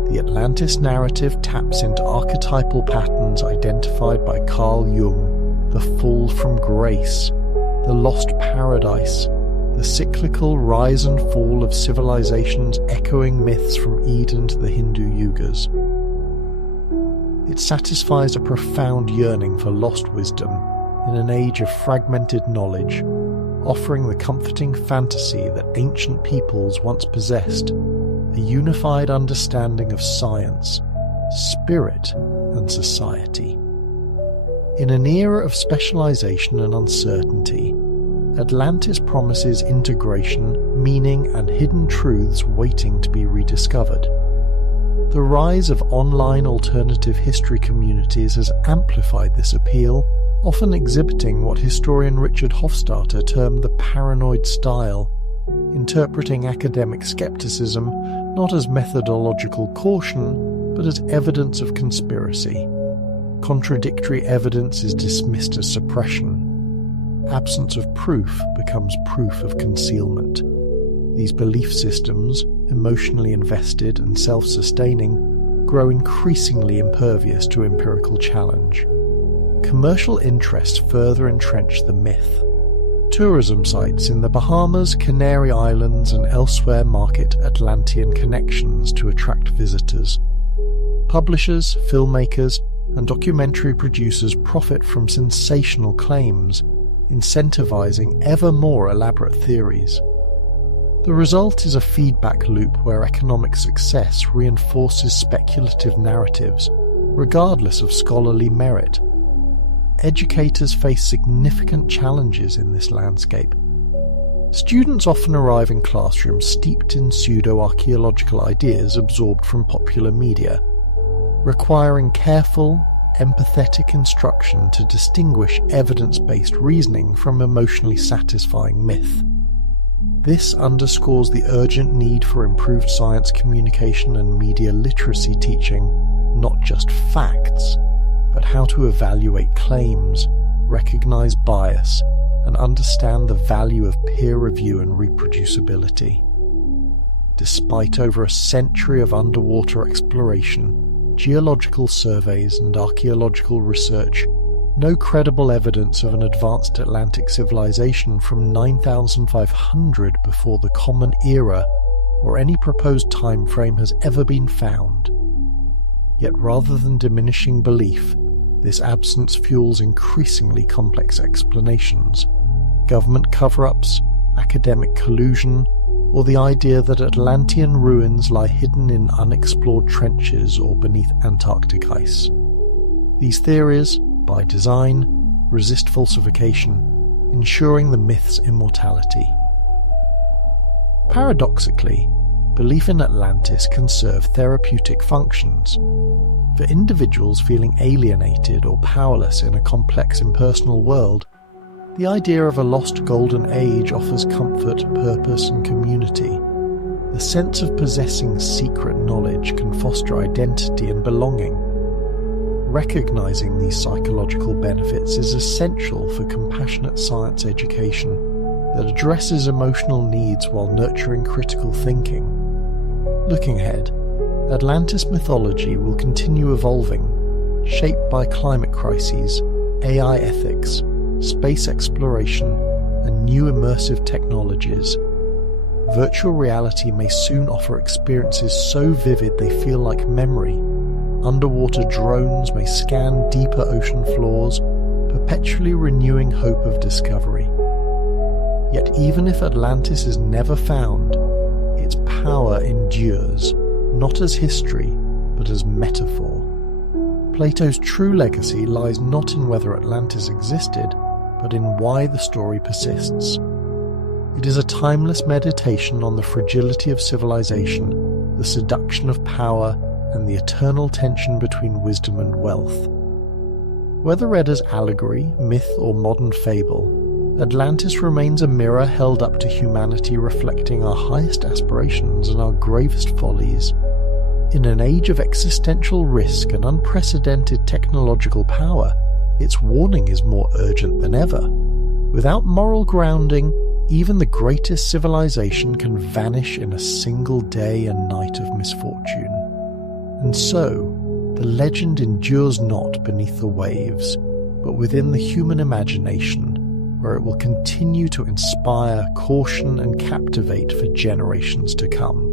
The Atlantis narrative taps into archetypal patterns identified by Carl Jung: the fall from grace, the lost paradise, the cyclical rise and fall of civilizations echoing myths from Eden to the Hindu Yugas. It satisfies a profound yearning for lost wisdom in an age of fragmented knowledge, offering the comforting fantasy that ancient peoples once possessed, a unified understanding of science, spirit, and society. In an era of specialization and uncertainty, Atlantis promises integration, meaning, and hidden truths waiting to be rediscovered. The rise of online alternative history communities has amplified this appeal, often exhibiting what historian Richard Hofstadter termed the paranoid style, interpreting academic skepticism not as methodological caution, but as evidence of conspiracy. Contradictory evidence is dismissed as suppression. Absence of proof becomes proof of concealment. These belief systems, emotionally invested and self-sustaining, grow increasingly impervious to empirical challenge. Commercial interests further entrench the myth. Tourism sites in the Bahamas, Canary Islands, and elsewhere market Atlantean connections to attract visitors. Publishers, filmmakers, and documentary producers profit from sensational claims, incentivizing ever more elaborate theories. The result is a feedback loop where economic success reinforces speculative narratives, regardless of scholarly merit. Educators face significant challenges in this landscape. Students often arrive in classrooms steeped in pseudo-archaeological ideas absorbed from popular media, requiring careful, empathetic instruction to distinguish evidence-based reasoning from emotionally satisfying myth. This underscores the urgent need for improved science communication and media literacy teaching, not just facts, but how to evaluate claims, recognize bias, and understand the value of peer review and reproducibility. Despite over a century of underwater exploration, geological surveys and archaeological research, no credible evidence of an advanced Atlantic civilization from 9,500 before the Common Era or any proposed time frame has ever been found. Yet rather than diminishing belief, this absence fuels increasingly complex explanations, government cover-ups, academic collusion, or the idea that Atlantean ruins lie hidden in unexplored trenches or beneath Antarctic ice. These theories, by design, resist falsification, ensuring the myth's immortality. Paradoxically, belief in Atlantis can serve therapeutic functions. For individuals feeling alienated or powerless in a complex impersonal world, the idea of a lost golden age offers comfort, purpose, and community. The sense of possessing secret knowledge can foster identity and belonging. Recognizing these psychological benefits is essential for compassionate science education that addresses emotional needs while nurturing critical thinking. Looking ahead, Atlantis mythology will continue evolving, shaped by climate crises, AI ethics, space exploration, and new immersive technologies. Virtual reality may soon offer experiences so vivid they feel like memory. Underwater drones may scan deeper ocean floors, perpetually renewing hope of discovery. Yet even if Atlantis is never found, its power endures, not as history, but as metaphor. Plato's true legacy lies not in whether Atlantis existed, but in why the story persists. It is a timeless meditation on the fragility of civilization, the seduction of power, and the eternal tension between wisdom and wealth. Whether read as allegory, myth, or modern fable, Atlantis remains a mirror held up to humanity reflecting our highest aspirations and our gravest follies. In an age of existential risk and unprecedented technological power, its warning is more urgent than ever. Without moral grounding, even the greatest civilization can vanish in a single day and night of misfortune. And so, the legend endures not beneath the waves, but within the human imagination, where it will continue to inspire, caution, and captivate for generations to come.